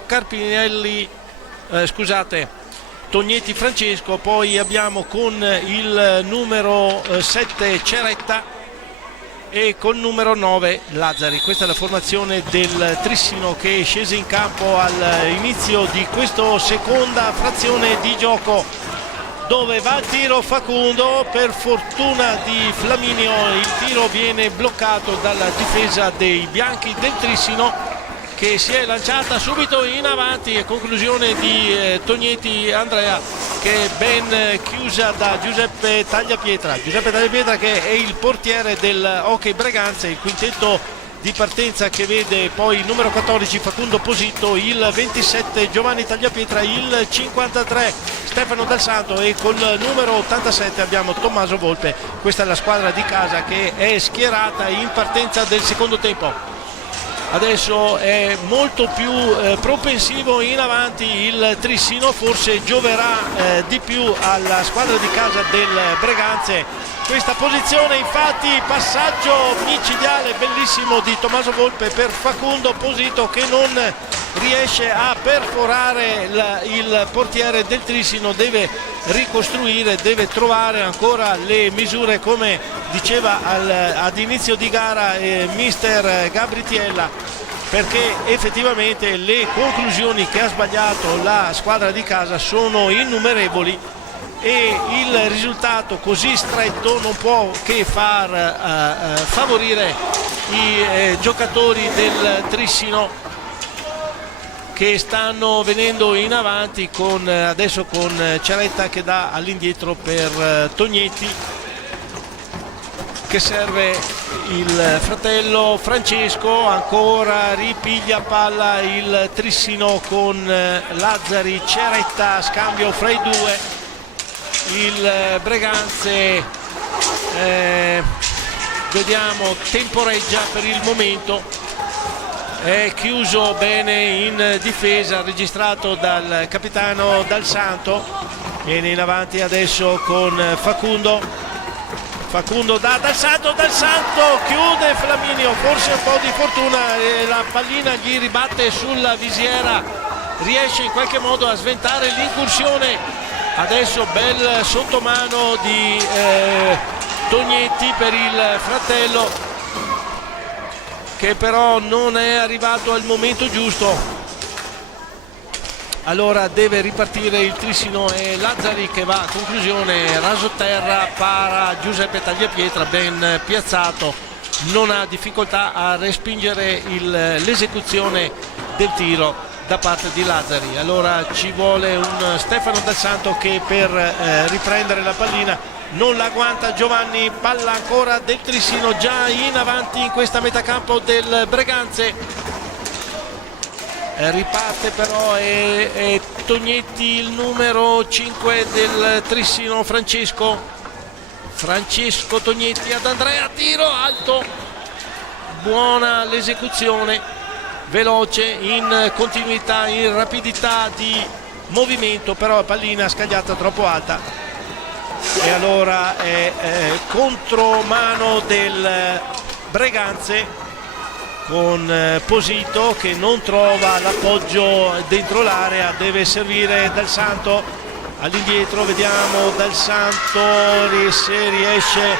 Tognetti Francesco, poi abbiamo con il numero 7 Ceretta e col numero 9 Lazzari. Questa è la formazione del Trissino che è scese in campo all'inizio di questa seconda frazione di gioco, dove va il tiro Facundo. Per fortuna di Flaminio il tiro viene bloccato dalla difesa dei bianchi del Trissino, che si è lanciata subito in avanti, e conclusione di Tognetti Andrea, che è ben chiusa da Giuseppe Tagliapietra, che è il portiere del Hockey Breganze. Il quintetto di partenza che vede poi il numero 14 Facundo Posito, il 27 Giovanni Tagliapietra, il 53 Stefano Dal Santo e col numero 87 abbiamo Tommaso Volpe. Questa è la squadra di casa che è schierata in partenza del secondo tempo. Adesso è molto più propensivo in avanti il Trissino, forse gioverà di più alla squadra di casa del Breganze questa posizione. Infatti passaggio micidiale bellissimo di Tommaso Volpe per Facundo Posito, che non riesce a perforare il portiere del Trissino, deve ricostruire, deve trovare ancora le misure, come diceva ad inizio di gara mister Gabritiella, perché effettivamente le conclusioni che ha sbagliato la squadra di casa sono innumerevoli e il risultato così stretto non può che far favorire i giocatori del Trissino, che stanno venendo in avanti adesso con Ceretta che dà all'indietro per Tognetti, che serve il fratello Francesco. Ancora ripiglia palla il Trissino con Lazzari, Ceretta, scambio fra i due. Il Breganze vediamo temporeggia per il momento, è chiuso bene in difesa, registrato dal capitano Dal Santo. Viene in avanti adesso con Facundo da Dal Santo chiude Flaminio, forse un po' di fortuna, la pallina gli ribatte sulla visiera, riesce in qualche modo a sventare l'incursione. Adesso bel sottomano di Tognetti per il fratello, che però non è arrivato al momento giusto. Allora deve ripartire il Trissino e Lazzari, che va a conclusione, raso terra, para Giuseppe Tagliapietra, ben piazzato, non ha difficoltà a respingere l'esecuzione del tiro da parte di Lazzari. Allora ci vuole un Stefano Dal Santo che per riprendere la pallina non la agguanta. Giovanni, palla ancora del Trissino, già in avanti in questa metacampo del Breganze. Riparte però e Tognetti, il numero 5 del Trissino, Francesco Tognetti ad Andrea, tiro alto, buona l'esecuzione, veloce, in continuità, in rapidità di movimento, però la pallina scagliata troppo alta. e allora è contromano del Breganze con Posito che non trova l'appoggio dentro l'area, deve servire Dal Santo all'indietro, vediamo Dal Santo se riesce,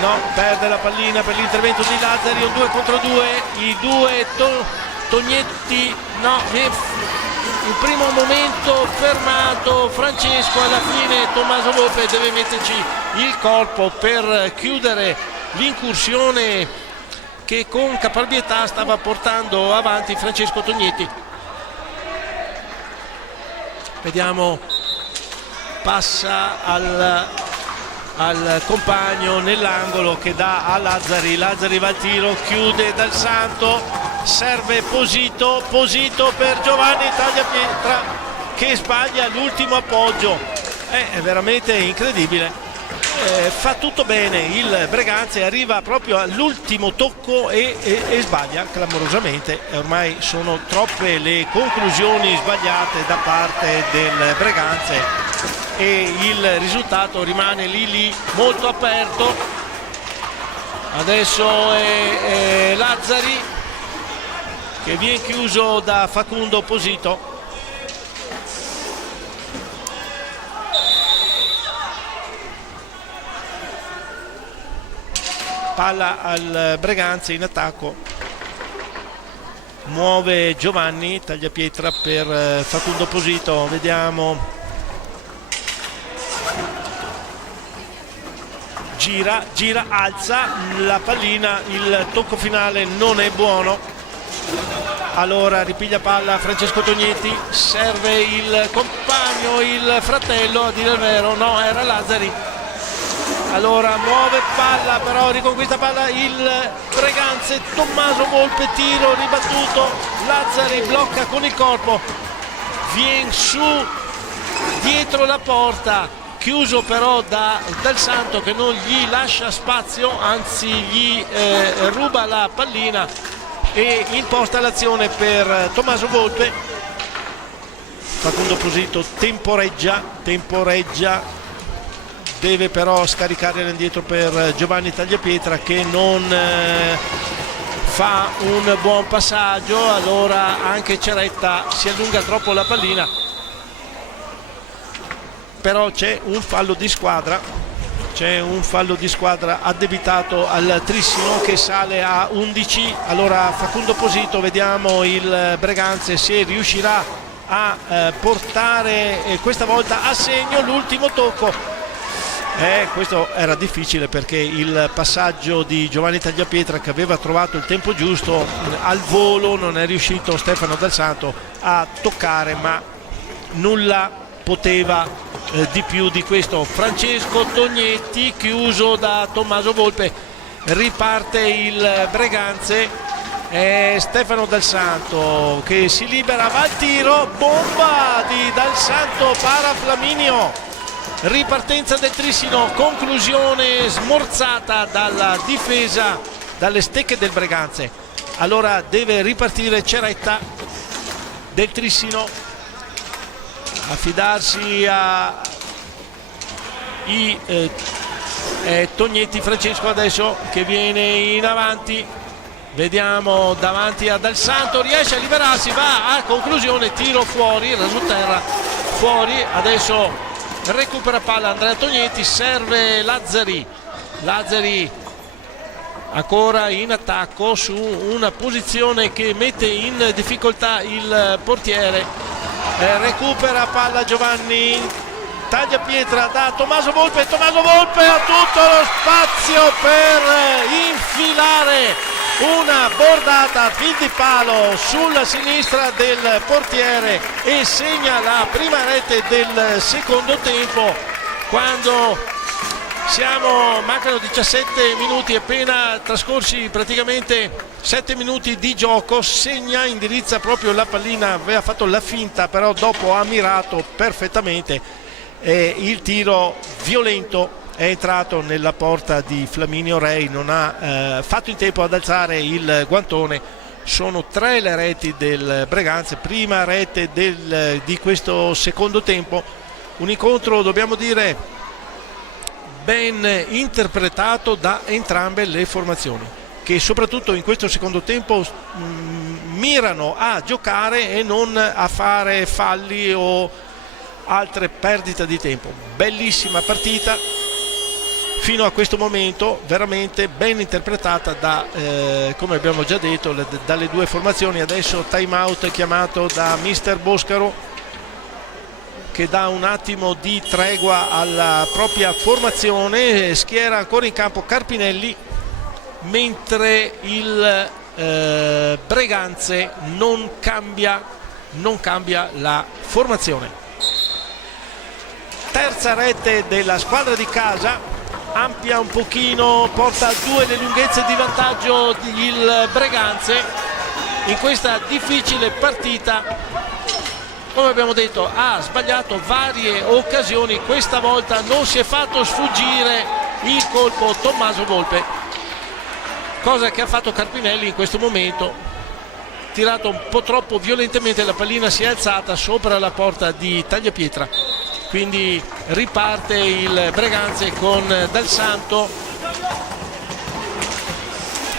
no, perde la pallina per l'intervento di Lazzari, un 2 contro 2, i due Tognetti, no, il primo momento fermato Francesco, alla fine Tommaso Volpe deve metterci il corpo per chiudere l'incursione che con caparbietà stava portando avanti Francesco Tognetti. Vediamo, passa al compagno nell'angolo che dà a Lazzari, Lazzari va al tiro, chiude Dal Santo, serve Posito per Giovanni Tagliapietra che sbaglia l'ultimo appoggio, è veramente incredibile. Fa tutto bene il Breganze, arriva proprio all'ultimo tocco e sbaglia clamorosamente. Ormai sono troppe le conclusioni sbagliate da parte del Breganze e il risultato rimane lì molto aperto. Adesso è Lazzari che viene chiuso da Facundo Posito. Palla al Breganze in attacco, muove Giovanni Tagliapietra per Facundo Posito, vediamo, gira, alza la pallina, il tocco finale non è buono, allora ripiglia palla Francesco Tognetti, serve il compagno, il fratello, a dire il vero, no, era Lazzari. Allora muove palla, però riconquista palla il Breganze, Tommaso Volpe, tiro ribattuto, Lazzari blocca con il corpo, viene su dietro la porta, chiuso però Dal Santo che non gli lascia spazio, anzi gli ruba la pallina e imposta l'azione per Tommaso Volpe. Facundo Posito temporeggia, deve però scaricare all'indietro per Giovanni Tagliapietra che non fa un buon passaggio, allora anche Ceretta si allunga troppo la pallina, però c'è un fallo di squadra, addebitato al Trissino che sale a 11. Allora Facundo Posito, vediamo il Breganze se riuscirà a portare questa volta a segno l'ultimo tocco. Questo era difficile perché il passaggio di Giovanni Tagliapietra, che aveva trovato il tempo giusto, al volo non è riuscito Stefano Dal Santo a toccare, ma nulla poteva di più di questo. Francesco Tognetti chiuso da Tommaso Volpe, riparte il Breganze, Stefano Dal Santo che si libera, va al tiro, bomba di Dal Santo, para Flaminio. Ripartenza del Trissino, conclusione smorzata dalla difesa, dalle stecche del Breganze. Allora deve ripartire Ceretta del Trissino, affidarsi a Tognetti. Francesco adesso che viene in avanti, vediamo davanti a Dal Santo, riesce a liberarsi, va a conclusione, tiro fuori, raso terra, fuori. Adesso recupera palla Andrea Tognetti, serve Lazzari ancora in attacco su una posizione che mette in difficoltà il portiere, recupera palla Giovanni Tagliapietra da Tommaso Volpe ha tutto lo spazio per infilare una bordata a fil di palo sulla sinistra del portiere e segna la prima rete del secondo tempo, quando mancano 17 minuti appena trascorsi, praticamente 7 minuti di gioco. Segna, indirizza proprio la pallina, aveva fatto la finta, però dopo ha mirato perfettamente, il tiro violento è entrato nella porta di Flaminio Rei, non ha fatto in tempo ad alzare il guantone. Sono 3 le reti del Breganze, prima rete di questo secondo tempo, un incontro, dobbiamo dire, ben interpretato da entrambe le formazioni, che soprattutto in questo secondo tempo mirano a giocare e non a fare falli o altre perdite di tempo. Bellissima partita fino a questo momento, veramente ben interpretata da, come abbiamo già detto, dalle due formazioni. Adesso time out chiamato da mister Boscaro, che dà un attimo di tregua alla propria formazione, schiera ancora in campo Carpinelli, mentre il Breganze non cambia la formazione. Terza rete della squadra di casa, ampia un pochino, porta a 2 le lunghezze di vantaggio il Breganze in questa difficile partita. Come abbiamo detto, ha sbagliato varie occasioni, questa volta non si è fatto sfuggire il colpo Tommaso Volpe, cosa che ha fatto Carpinelli in questo momento, tirato un po' troppo violentemente, la pallina si è alzata sopra la porta di Tagliapietra, quindi riparte il Breganze con Dal Santo,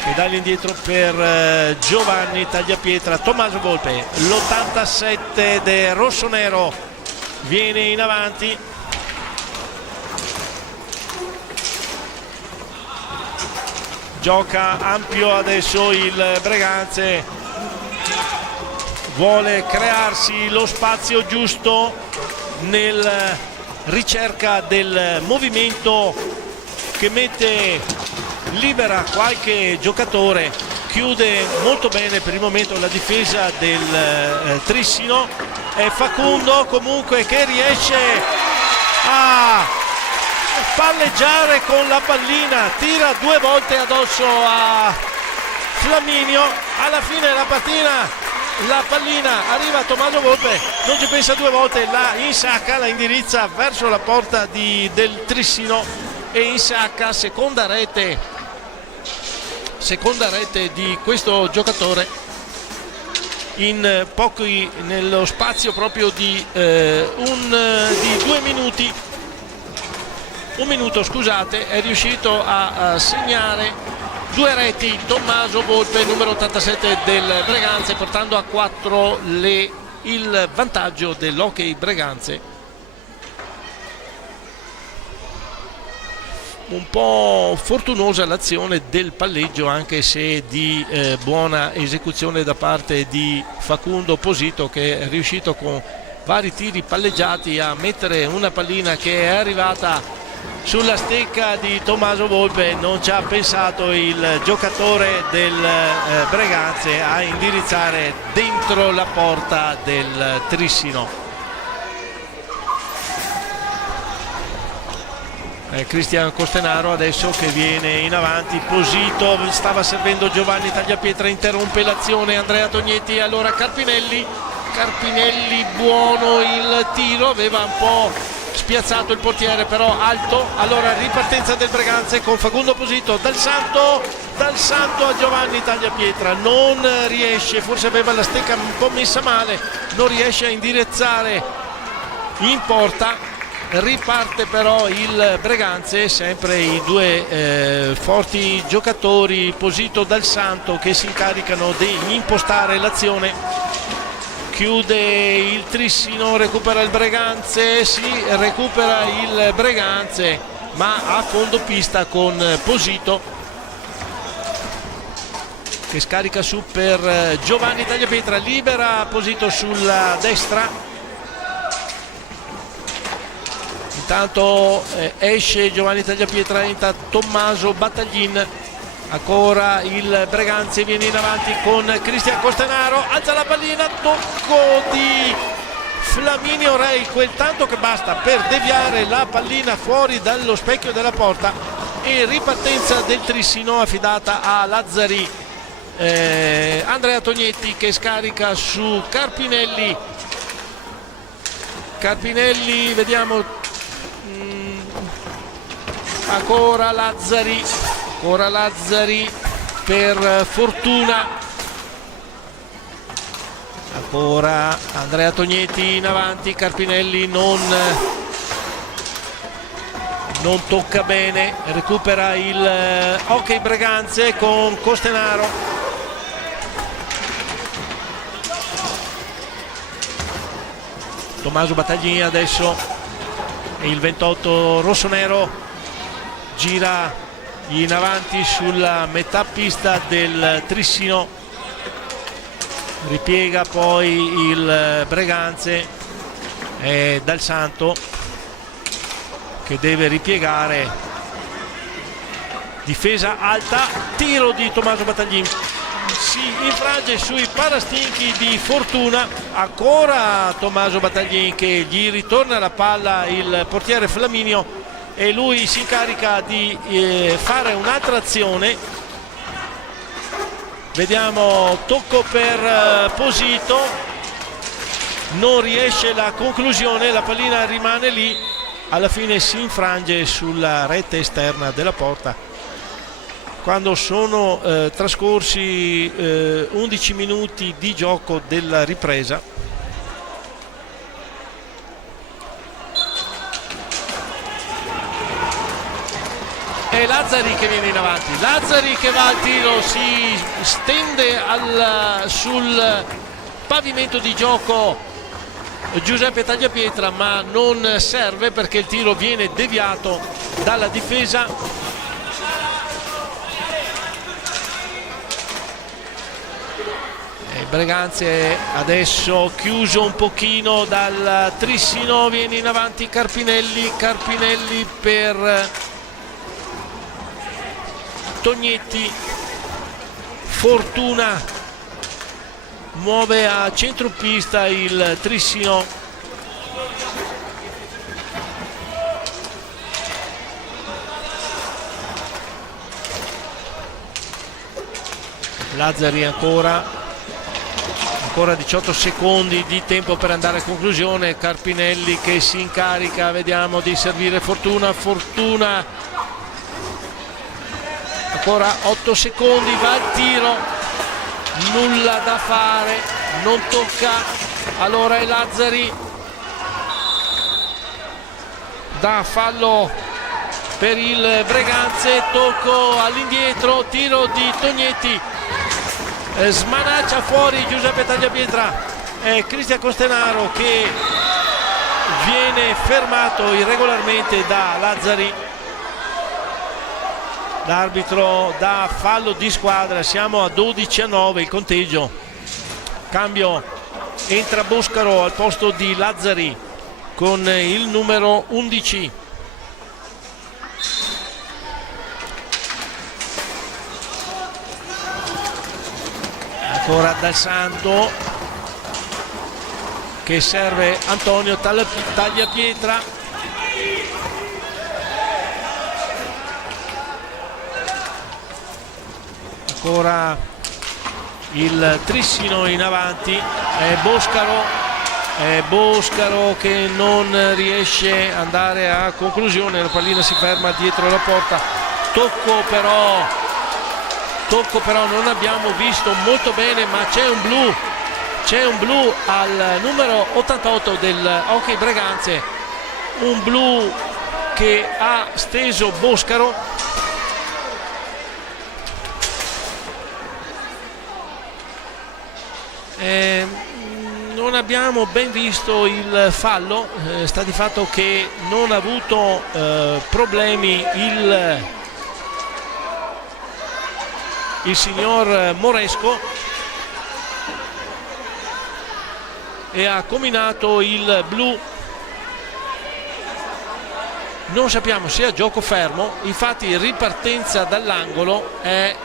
medaglia indietro per Giovanni Tagliapietra. Tommaso Volpe, l'87 del rossonero, viene in avanti, gioca ampio adesso il Breganze, vuole crearsi lo spazio giusto nel ricerca del movimento che mette libera qualche giocatore, chiude molto bene per il momento la difesa del Trissino. È Facundo comunque che riesce a palleggiare con la pallina, tira 2 volte addosso a Flaminio, alla fine la pallina arriva a Tommaso Volpe, non ci pensa 2 volte, la insacca, la indirizza verso la porta del Trissino e insacca. Seconda rete di questo giocatore nello spazio proprio di 2 minuti. Un minuto, scusate, è riuscito a segnare 2 reti Tommaso Volpe, numero 87 del Breganze, portando a 4 il vantaggio dell'Hockey Breganze. Un po' fortunosa l'azione del palleggio, anche se di buona esecuzione da parte di Facundo Posito, che è riuscito con vari tiri palleggiati a mettere una pallina che è arrivata sulla stecca di Tommaso Volpe. Non ci ha pensato il giocatore del Breganze a indirizzare dentro la porta del Trissino. Cristian Costenaro adesso che viene in avanti, Posito stava servendo Giovanni Tagliapietra, interrompe l'azione Andrea Tognetti, allora Carpinelli, buono il tiro, aveva un po' spiazzato il portiere però alto. Allora ripartenza del Breganze con Facundo Posito, Dal Santo a Giovanni Tagliapietra, non riesce, forse aveva la stecca un po' messa male, non riesce a indirizzare in porta. Riparte però il Breganze, sempre i 2 forti giocatori Posito, Dal Santo, che si incaricano di impostare l'azione. Chiude il Trissino, recupera il Breganze, ma a fondo pista con Posito, che scarica su per Giovanni Tagliapietra, libera Posito sulla destra. Intanto esce Giovanni Tagliapietra, entra Tommaso Battaglin, ancora il Breganze viene in avanti con Cristian Costenaro, alza la pallina, tocco di Flaminio Rei, quel tanto che basta per deviare la pallina fuori dallo specchio della porta, e ripartenza del Trissino affidata a Lazzari. Andrea Tognetti che scarica su Carpinelli, vediamo, ancora Lazzari per Fortuna, ancora Andrea Tognetti in avanti, Carpinelli non non tocca bene, recupera il Hockey Breganze con Costenaro. Tommaso Battaglini adesso, il 28 rossonero gira in avanti sulla metà pista del Trissino, ripiega poi il Breganze, Dal Santo che deve ripiegare, difesa alta, tiro di Tommaso Battaglini, si infrange sui parastinchi di Fortuna, ancora Tommaso Battaglini che gli ritorna la palla il portiere Flaminio e lui si incarica di fare un'altra azione. Vediamo, tocco per Posito, non riesce la conclusione, la pallina rimane lì, alla fine si infrange sulla rete esterna della porta. Quando sono trascorsi 11 minuti di gioco della ripresa, è Lazzari che viene in avanti, Lazzari che va al tiro, si stende sul pavimento di gioco Giuseppe Tagliapietra, ma non serve perché il tiro viene deviato dalla difesa. E Breganze adesso chiuso un pochino dal Trissino, viene in avanti Carpinelli per Tognetti, Fortuna muove a centropista il Trissino, Lazzari ancora 18 secondi di tempo per andare a conclusione, Carpinelli che si incarica, vediamo, di servire Fortuna, ancora 8 secondi, va al tiro, nulla da fare, non tocca, allora è Lazzari, da fallo per il Breganze, tocco all'indietro, tiro di Tognetti, smanaccia fuori Giuseppe Tagliapietra, è Cristian Costenaro che viene fermato irregolarmente da Lazzari. L'arbitro dà fallo di squadra, siamo a 12-9 il conteggio, cambio, entra Boscaro al posto di Lazzari con il numero 11. Ancora Dal Santo che serve Antonio Tagliapietra, ancora il Trissino in avanti, è Boscaro che non riesce ad andare a conclusione, la pallina si ferma dietro la porta, tocco però non abbiamo visto molto bene, ma c'è un blu al numero 88 del Hockey Breganze, un blu che ha steso Boscaro. Non abbiamo ben visto il fallo, sta di fatto che non ha avuto problemi il signor Moresco e ha combinato il blu, non sappiamo se a gioco fermo, infatti ripartenza dall'angolo è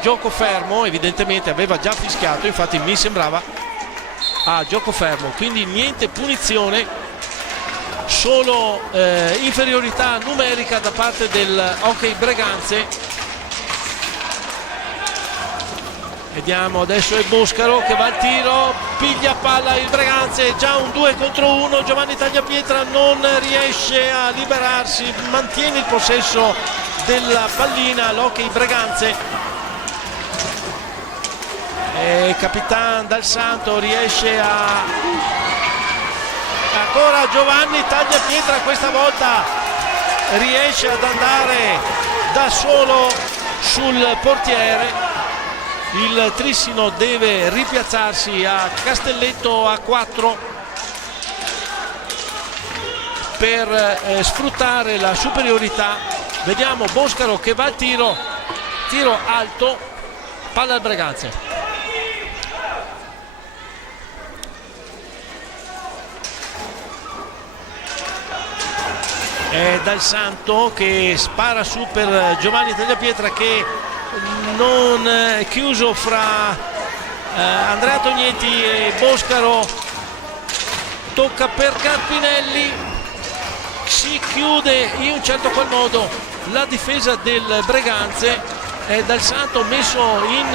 gioco fermo, evidentemente aveva già fischiato, infatti mi sembrava a gioco fermo, quindi niente punizione, solo inferiorità numerica da parte del Hockey Breganze. Vediamo, adesso è Boscaro che va al tiro, piglia palla il Breganze, già un 2 contro 1, Giovanni Tagliapietra non riesce a liberarsi, mantiene il possesso della pallina l'Hockey Breganze, e Capitan Dal Santo riesce ancora Giovanni Tagliapietra, questa volta riesce ad andare da solo sul portiere. Il Trissino deve ripiazzarsi a Castelletto a 4 per sfruttare la superiorità. Vediamo Boscaro che va al tiro alto, palla al Breganze. È Dal Santo che spara su per Giovanni Tagliapietra, che non è chiuso fra Andrea Tognetti e Boscaro. Tocca per Carpinelli, si chiude in un certo qual modo la difesa del Breganze. È Dal Santo messo in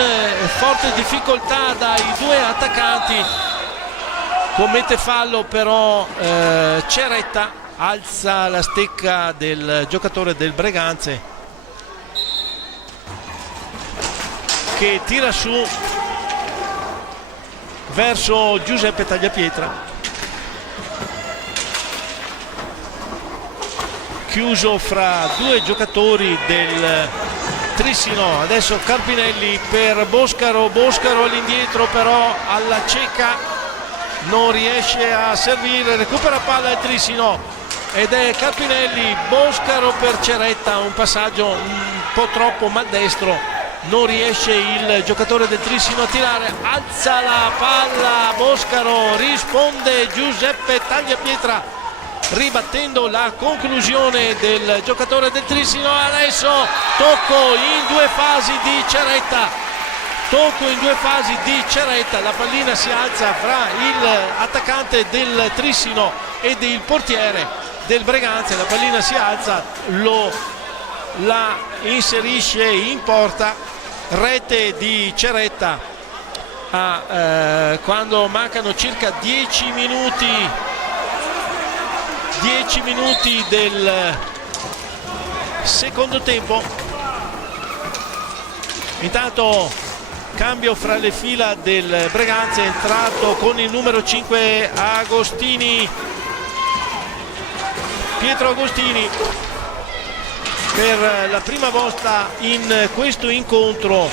forte difficoltà dai due attaccanti, commette fallo però Ceretta alza la stecca del giocatore del Breganze, che tira su verso Giuseppe Tagliapietra, chiuso fra due giocatori del Trissino. Adesso Carpinelli per Boscaro all'indietro, però alla cieca non riesce a servire, recupera palla il Trissino ed è Carpinelli. Boscaro per Ceretta, un passaggio un po' troppo maldestro, non riesce il giocatore del Trissino a tirare, alza la palla Boscaro, risponde Giuseppe Tagliapietra ribattendo la conclusione del giocatore del Trissino. Adesso tocco in due fasi di Ceretta, la pallina si alza fra l'attaccante del Trissino ed il portiere del Breganze, la pallina si alza, la inserisce in porta, rete di Ceretta quando mancano circa 10 minuti del secondo tempo. Intanto cambio fra le fila del Breganze, è entrato con il numero 5 Pietro Agostini. Per la prima volta in questo incontro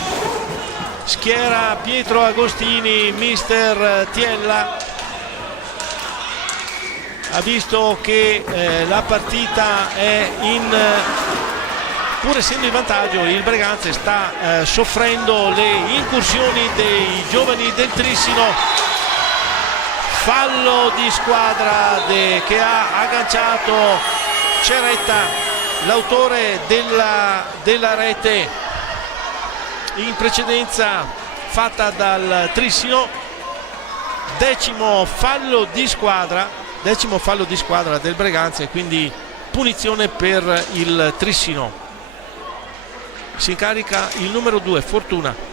schiera Pietro Agostini mister Tiella. Ha visto che la partita è pur essendo in vantaggio, il Breganze sta soffrendo le incursioni dei giovani del Trissino. Fallo di squadra che ha agganciato Ceretta, l'autore della rete in precedenza fatta dal Trissino. Decimo fallo di squadra del Breganze, quindi punizione per il Trissino. Si incarica il numero 2 Fortuna.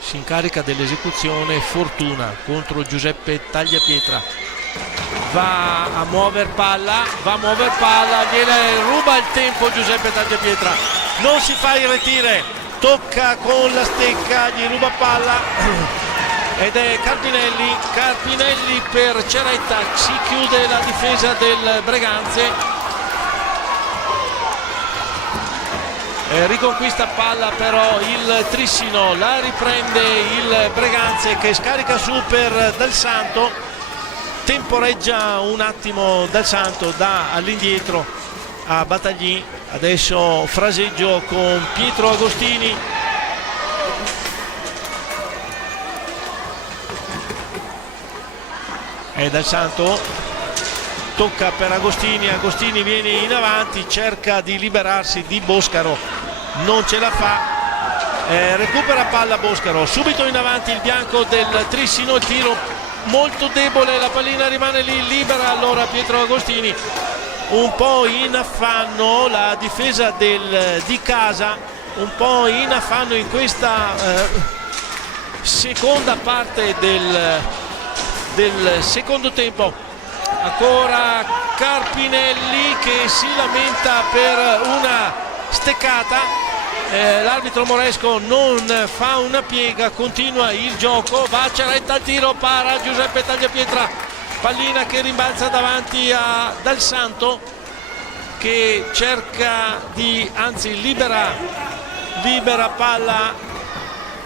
Si incarica dell'esecuzione Fortuna contro Giuseppe Tagliapietra. Va a muover palla, ruba il tempo Giuseppe Tagliapietra, non si fa il retire, tocca con la stecca, gli ruba palla ed è Carpinelli per Ceretta, si chiude la difesa del Breganze. Riconquista palla però il Trissino, la riprende il Breganze che scarica su per Dal Santo, temporeggia un attimo Dal Santo, da all'indietro a Battagli. Adesso fraseggio con Pietro Agostini, e Dal Santo tocca per Agostini viene in avanti, cerca di liberarsi di Boscaro, non ce la fa, recupera palla Boscaro, subito in avanti il bianco del Trissino, il tiro molto debole, la pallina rimane lì libera. Allora Pietro Agostini un po' in affanno, la difesa di casa un po' in affanno in questa seconda parte del secondo tempo. Ancora Carpinelli che si lamenta per una steccata l'arbitro Moresco non fa una piega, continua il gioco, va Ceretta al tiro, para Giuseppe Tagliapietra, pallina che rimbalza davanti a Dal Santo che cerca di, anzi libera palla,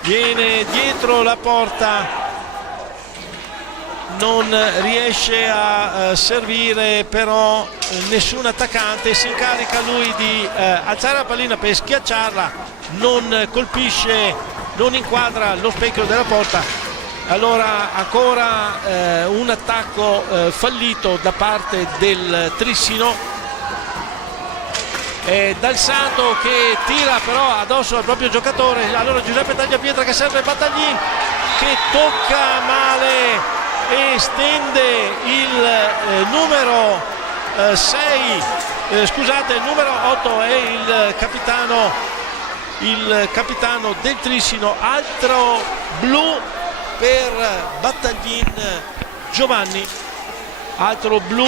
viene dietro la porta, non riesce a servire però nessun attaccante, si incarica lui di alzare la pallina per schiacciarla, non colpisce, non inquadra lo specchio della porta. Allora ancora un attacco fallito da parte del Trissino. Dal Santo che tira però addosso al proprio giocatore, allora Giuseppe Tagliapietra che serve Battaglin che tocca male e stende il numero 6, scusate, il numero 8 è il capitano del Trissino, altro blu per Battaglin Giovanni, altro blu,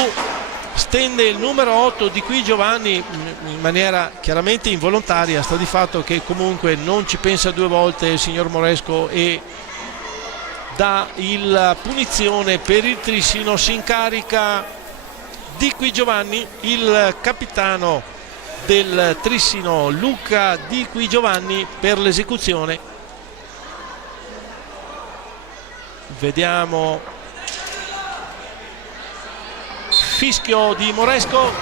stende il numero 8 di qui Giovanni in maniera chiaramente involontaria, sta di fatto che comunque non ci pensa due volte il signor Moresco e dà la punizione per il Trissino. Si incarica di qui Giovanni, il capitano del Trissino Luca Di Qui Giovanni, per l'esecuzione. Vediamo, fischio di Moresco,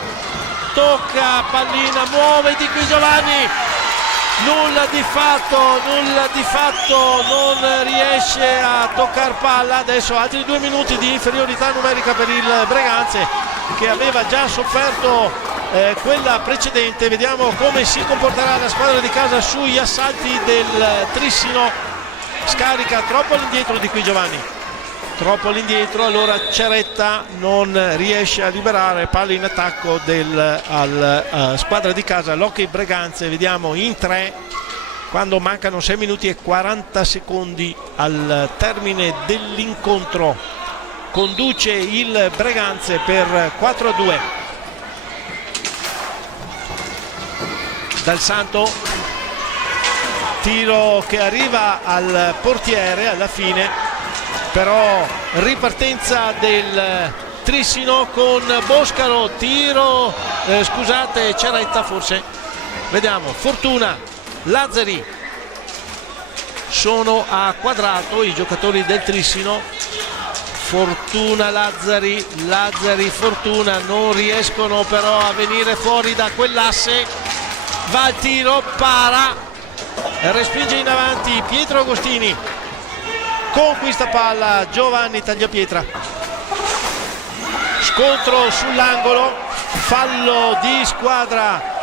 tocca pallina, muove Di Qui Giovanni, nulla di fatto, non riesce a toccare palla. Adesso altri 2 minuti di inferiorità numerica per il Breganze che aveva già sofferto quella precedente. Vediamo come si comporterà la squadra di casa sugli assalti del Trissino. Scarica troppo all'indietro Di Qui Giovanni, troppo all'indietro, allora Ceretta non riesce a liberare palla in attacco alla squadra di casa, l'Hockey Breganze. Vediamo in 3 quando mancano 6 minuti e 40 secondi al termine dell'incontro, conduce il Breganze per 4-2. Dal Santo, tiro che arriva al portiere alla fine, però ripartenza del Trissino con Boscaro, tiro, scusate, Ceretta forse, vediamo, Fortuna, Lazzari, sono a quadrato i giocatori del Trissino, Fortuna, Lazzari, Fortuna, non riescono però a venire fuori da quell'asse, va al tiro, para, respinge in avanti Pietro Agostini, conquista palla Giovanni Tagliapietra, scontro sull'angolo, fallo di squadra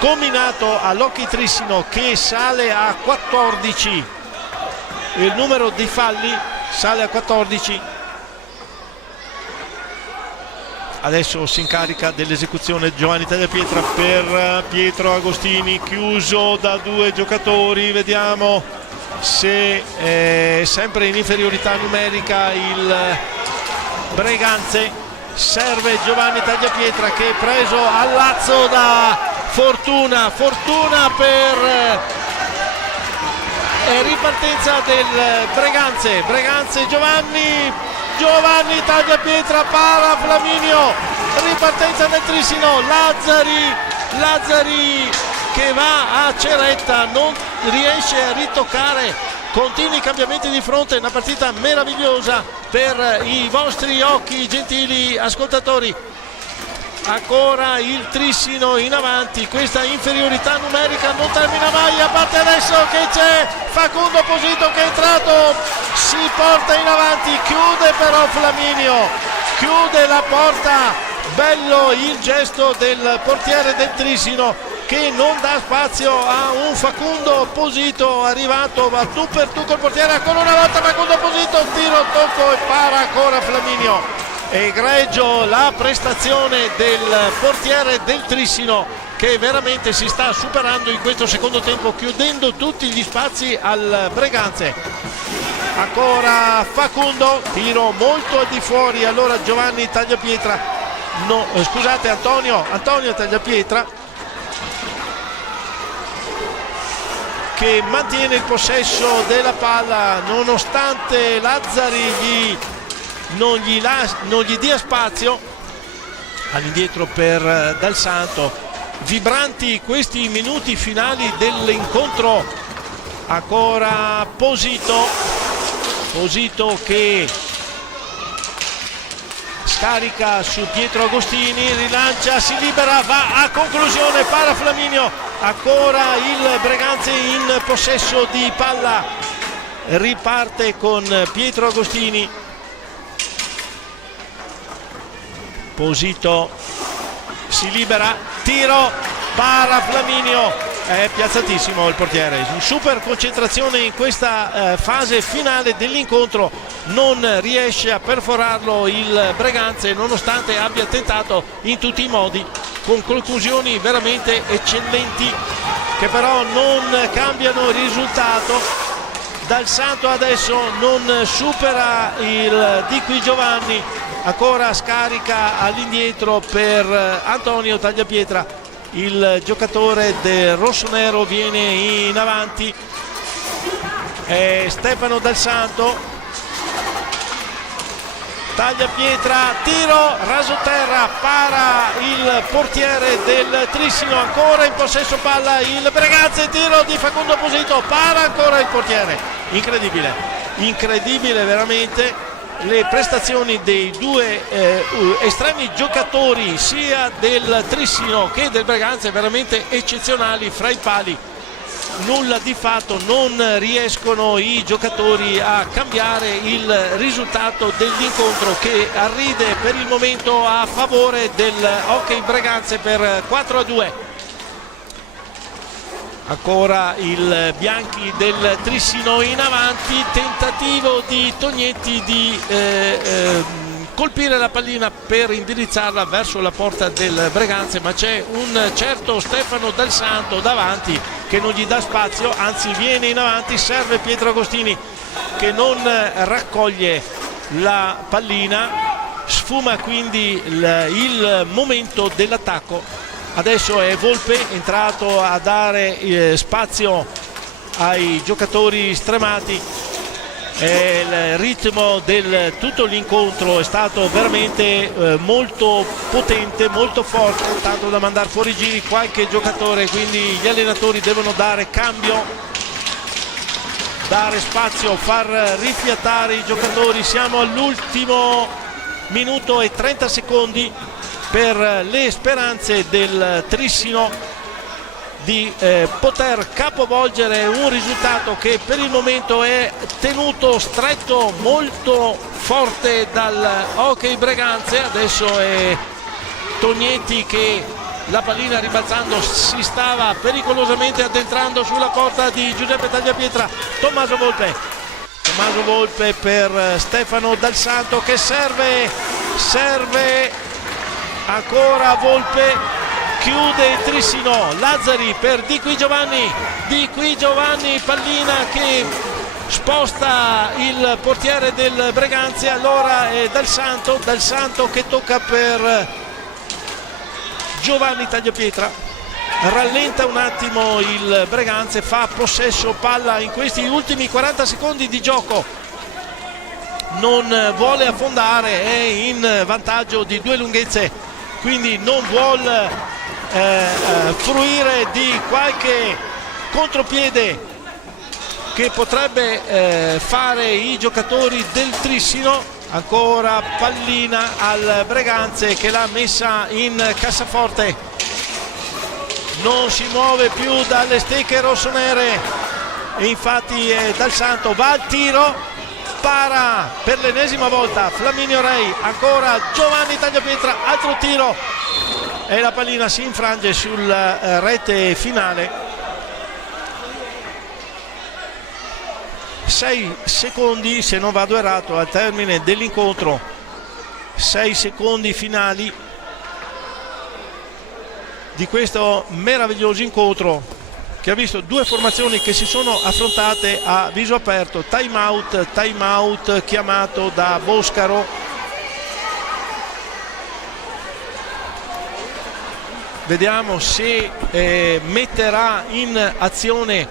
combinato all'Hockey Trissino che sale a 14, il numero di falli sale a 14. Adesso si incarica dell'esecuzione Giovanni Tagliapietra per Pietro Agostini, chiuso da 2 giocatori, vediamo se sempre in inferiorità numerica il Breganze, serve Giovanni Tagliapietra che è preso al lazzo da Fortuna per ripartenza del Breganze, Giovanni Tagliapietra, para Flaminio, ripartenza del Trissino, Lazzari che va a Ceretta, non riesce a ritoccare, continui cambiamenti di fronte, una partita meravigliosa per i vostri occhi, gentili ascoltatori. Ancora il Trissino in avanti, questa inferiorità numerica non termina mai, a parte adesso che c'è Facundo Posito che è entrato, si porta in avanti, chiude però Flaminio, chiude la porta, bello il gesto del portiere del Trissino che non dà spazio a un Facundo Posito arrivato, va tu per tu col portiere, ancora una volta Facundo Posito, tiro, tocco e para ancora Flaminio. Egregio la prestazione del portiere del Trissino che veramente si sta superando in questo secondo tempo, chiudendo tutti gli spazi al Breganze. Ancora Facundo, tiro molto al di fuori, allora Giovanni Tagliapietra, no, scusate, Antonio Tagliapietra che mantiene il possesso della palla nonostante Lazzari non gli dia spazio. All'indietro per Dal Santo. Vibranti questi minuti finali dell'incontro. Ancora Posito che scarica su Pietro Agostini, rilancia, si libera, va a conclusione, para Flaminio, ancora il Breganze in possesso di palla, riparte con Pietro Agostini. Posito si libera, tiro, para Flaminio, è piazzatissimo il portiere, super concentrazione in questa fase finale dell'incontro, non riesce a perforarlo il Breganze nonostante abbia tentato in tutti i modi, con conclusioni veramente eccellenti che però non cambiano il risultato. Dal Santo adesso non supera il Di Qui Giovanni, ancora scarica all'indietro per Antonio Tagliapietra. Il giocatore del rossonero viene in avanti, Stefano Dal Santo, Tagliapietra, tiro, raso terra, para il portiere del Trissino, ancora in possesso palla il Breganze, tiro di Facundo Posito, para ancora il portiere. Incredibile veramente le prestazioni dei due estremi giocatori sia del Trissino che del Breganze, veramente eccezionali fra i pali. Nulla di fatto, non riescono i giocatori a cambiare il risultato dell'incontro che arride per il momento a favore del Hockey Breganze per 4-2. Ancora il Bianchi del Trissino in avanti, tentativo di Tognetti di colpire la pallina per indirizzarla verso la porta del Breganze, ma c'è un certo Stefano Dal Santo davanti che non gli dà spazio, anzi viene in avanti, serve Pietro Agostini che non raccoglie la pallina, sfuma quindi il momento dell'attacco. Adesso è Volpe entrato a dare spazio ai giocatori stremati. Il ritmo del tutto l'incontro è stato veramente molto potente, molto forte, tanto da mandare fuori giri qualche giocatore, quindi gli allenatori devono dare cambio, dare spazio, far rifiatare i giocatori. Siamo all'ultimo minuto e 30 secondi per le speranze del Trissino di poter capovolgere un risultato che per il momento è tenuto stretto, molto forte dal Hockey Breganze. Adesso è Tognetti che la pallina ribalzando si stava pericolosamente addentrando sulla porta di Giuseppe Tagliapietra. Tommaso Volpe per Stefano Dal Santo che serve ancora Volpe, chiude il Trissino, Lazzari per Di Qui Giovanni, pallina che sposta il portiere del Breganze, allora è Dal Santo che tocca per Giovanni Tagliapietra, rallenta un attimo il Breganze, fa possesso palla in questi ultimi 40 secondi di gioco, non vuole affondare, è in vantaggio di due lunghezze, quindi non vuole fruire di qualche contropiede che potrebbe fare i giocatori del Trissino. Ancora pallina al Breganze che l'ha messa in cassaforte, non si muove più dalle stecche rossonere e infatti Dal Santo va al tiro, para per l'ennesima volta Flaminio Rei, ancora Giovanni Tagliapietra, altro tiro e la pallina si infrange sulla rete finale. 6 secondi, se non vado errato, al termine dell'incontro, 6 secondi finali di questo meraviglioso incontro che ha visto due formazioni che si sono affrontate a viso aperto. Time out chiamato da Boscaro. Vediamo se metterà in azione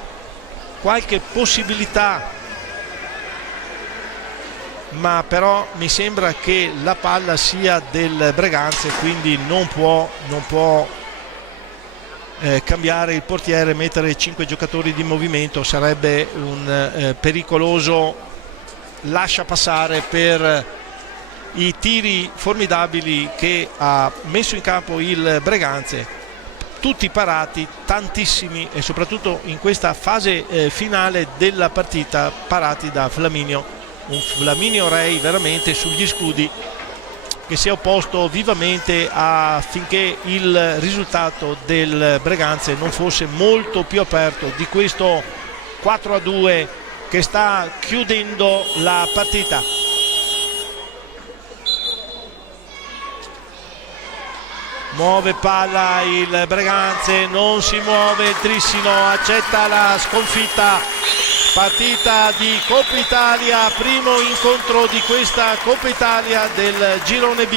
qualche possibilità, ma però mi sembra che la palla sia del Breganze, quindi non può cambiare il portiere, mettere 5 giocatori di movimento, sarebbe un pericoloso lascia passare per i tiri formidabili che ha messo in campo il Breganze, tutti parati, tantissimi, e soprattutto in questa fase finale della partita parati da Flaminio, un Flaminio Rei veramente sugli scudi, che si è opposto vivamente affinché il risultato del Breganze non fosse molto più aperto di questo 4-2 che sta chiudendo la partita. Muove palla il Breganze, non si muove il Trissino, accetta la sconfitta. Partita di Coppa Italia, primo incontro di questa Coppa Italia del girone B,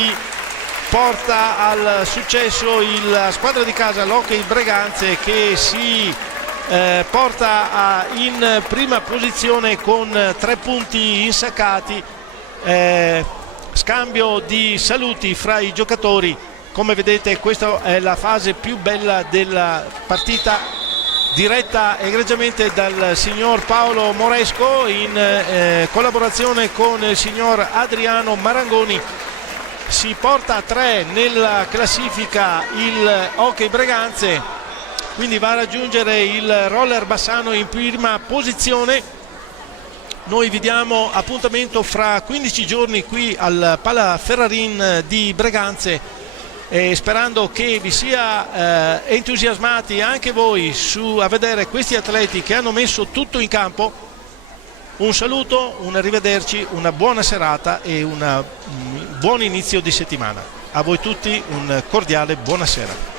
porta al successo la squadra di casa, l'Hockey Breganze, che si porta in prima posizione con 3 punti insaccati. Scambio di saluti fra i giocatori. Come vedete, questa è la fase più bella della partita, diretta egregiamente dal signor Paolo Moresco in collaborazione con il signor Adriano Marangoni. Si porta a 3 nella classifica il Hockey Breganze, quindi va a raggiungere il Roller Bassano in prima posizione. Noi vi diamo appuntamento fra 15 giorni qui al Pala Ferrarin di Breganze, e sperando che vi sia entusiasmati anche voi a vedere questi atleti che hanno messo tutto in campo. Un saluto, un arrivederci, una buona serata e un buon inizio di settimana. A voi tutti un cordiale buonasera.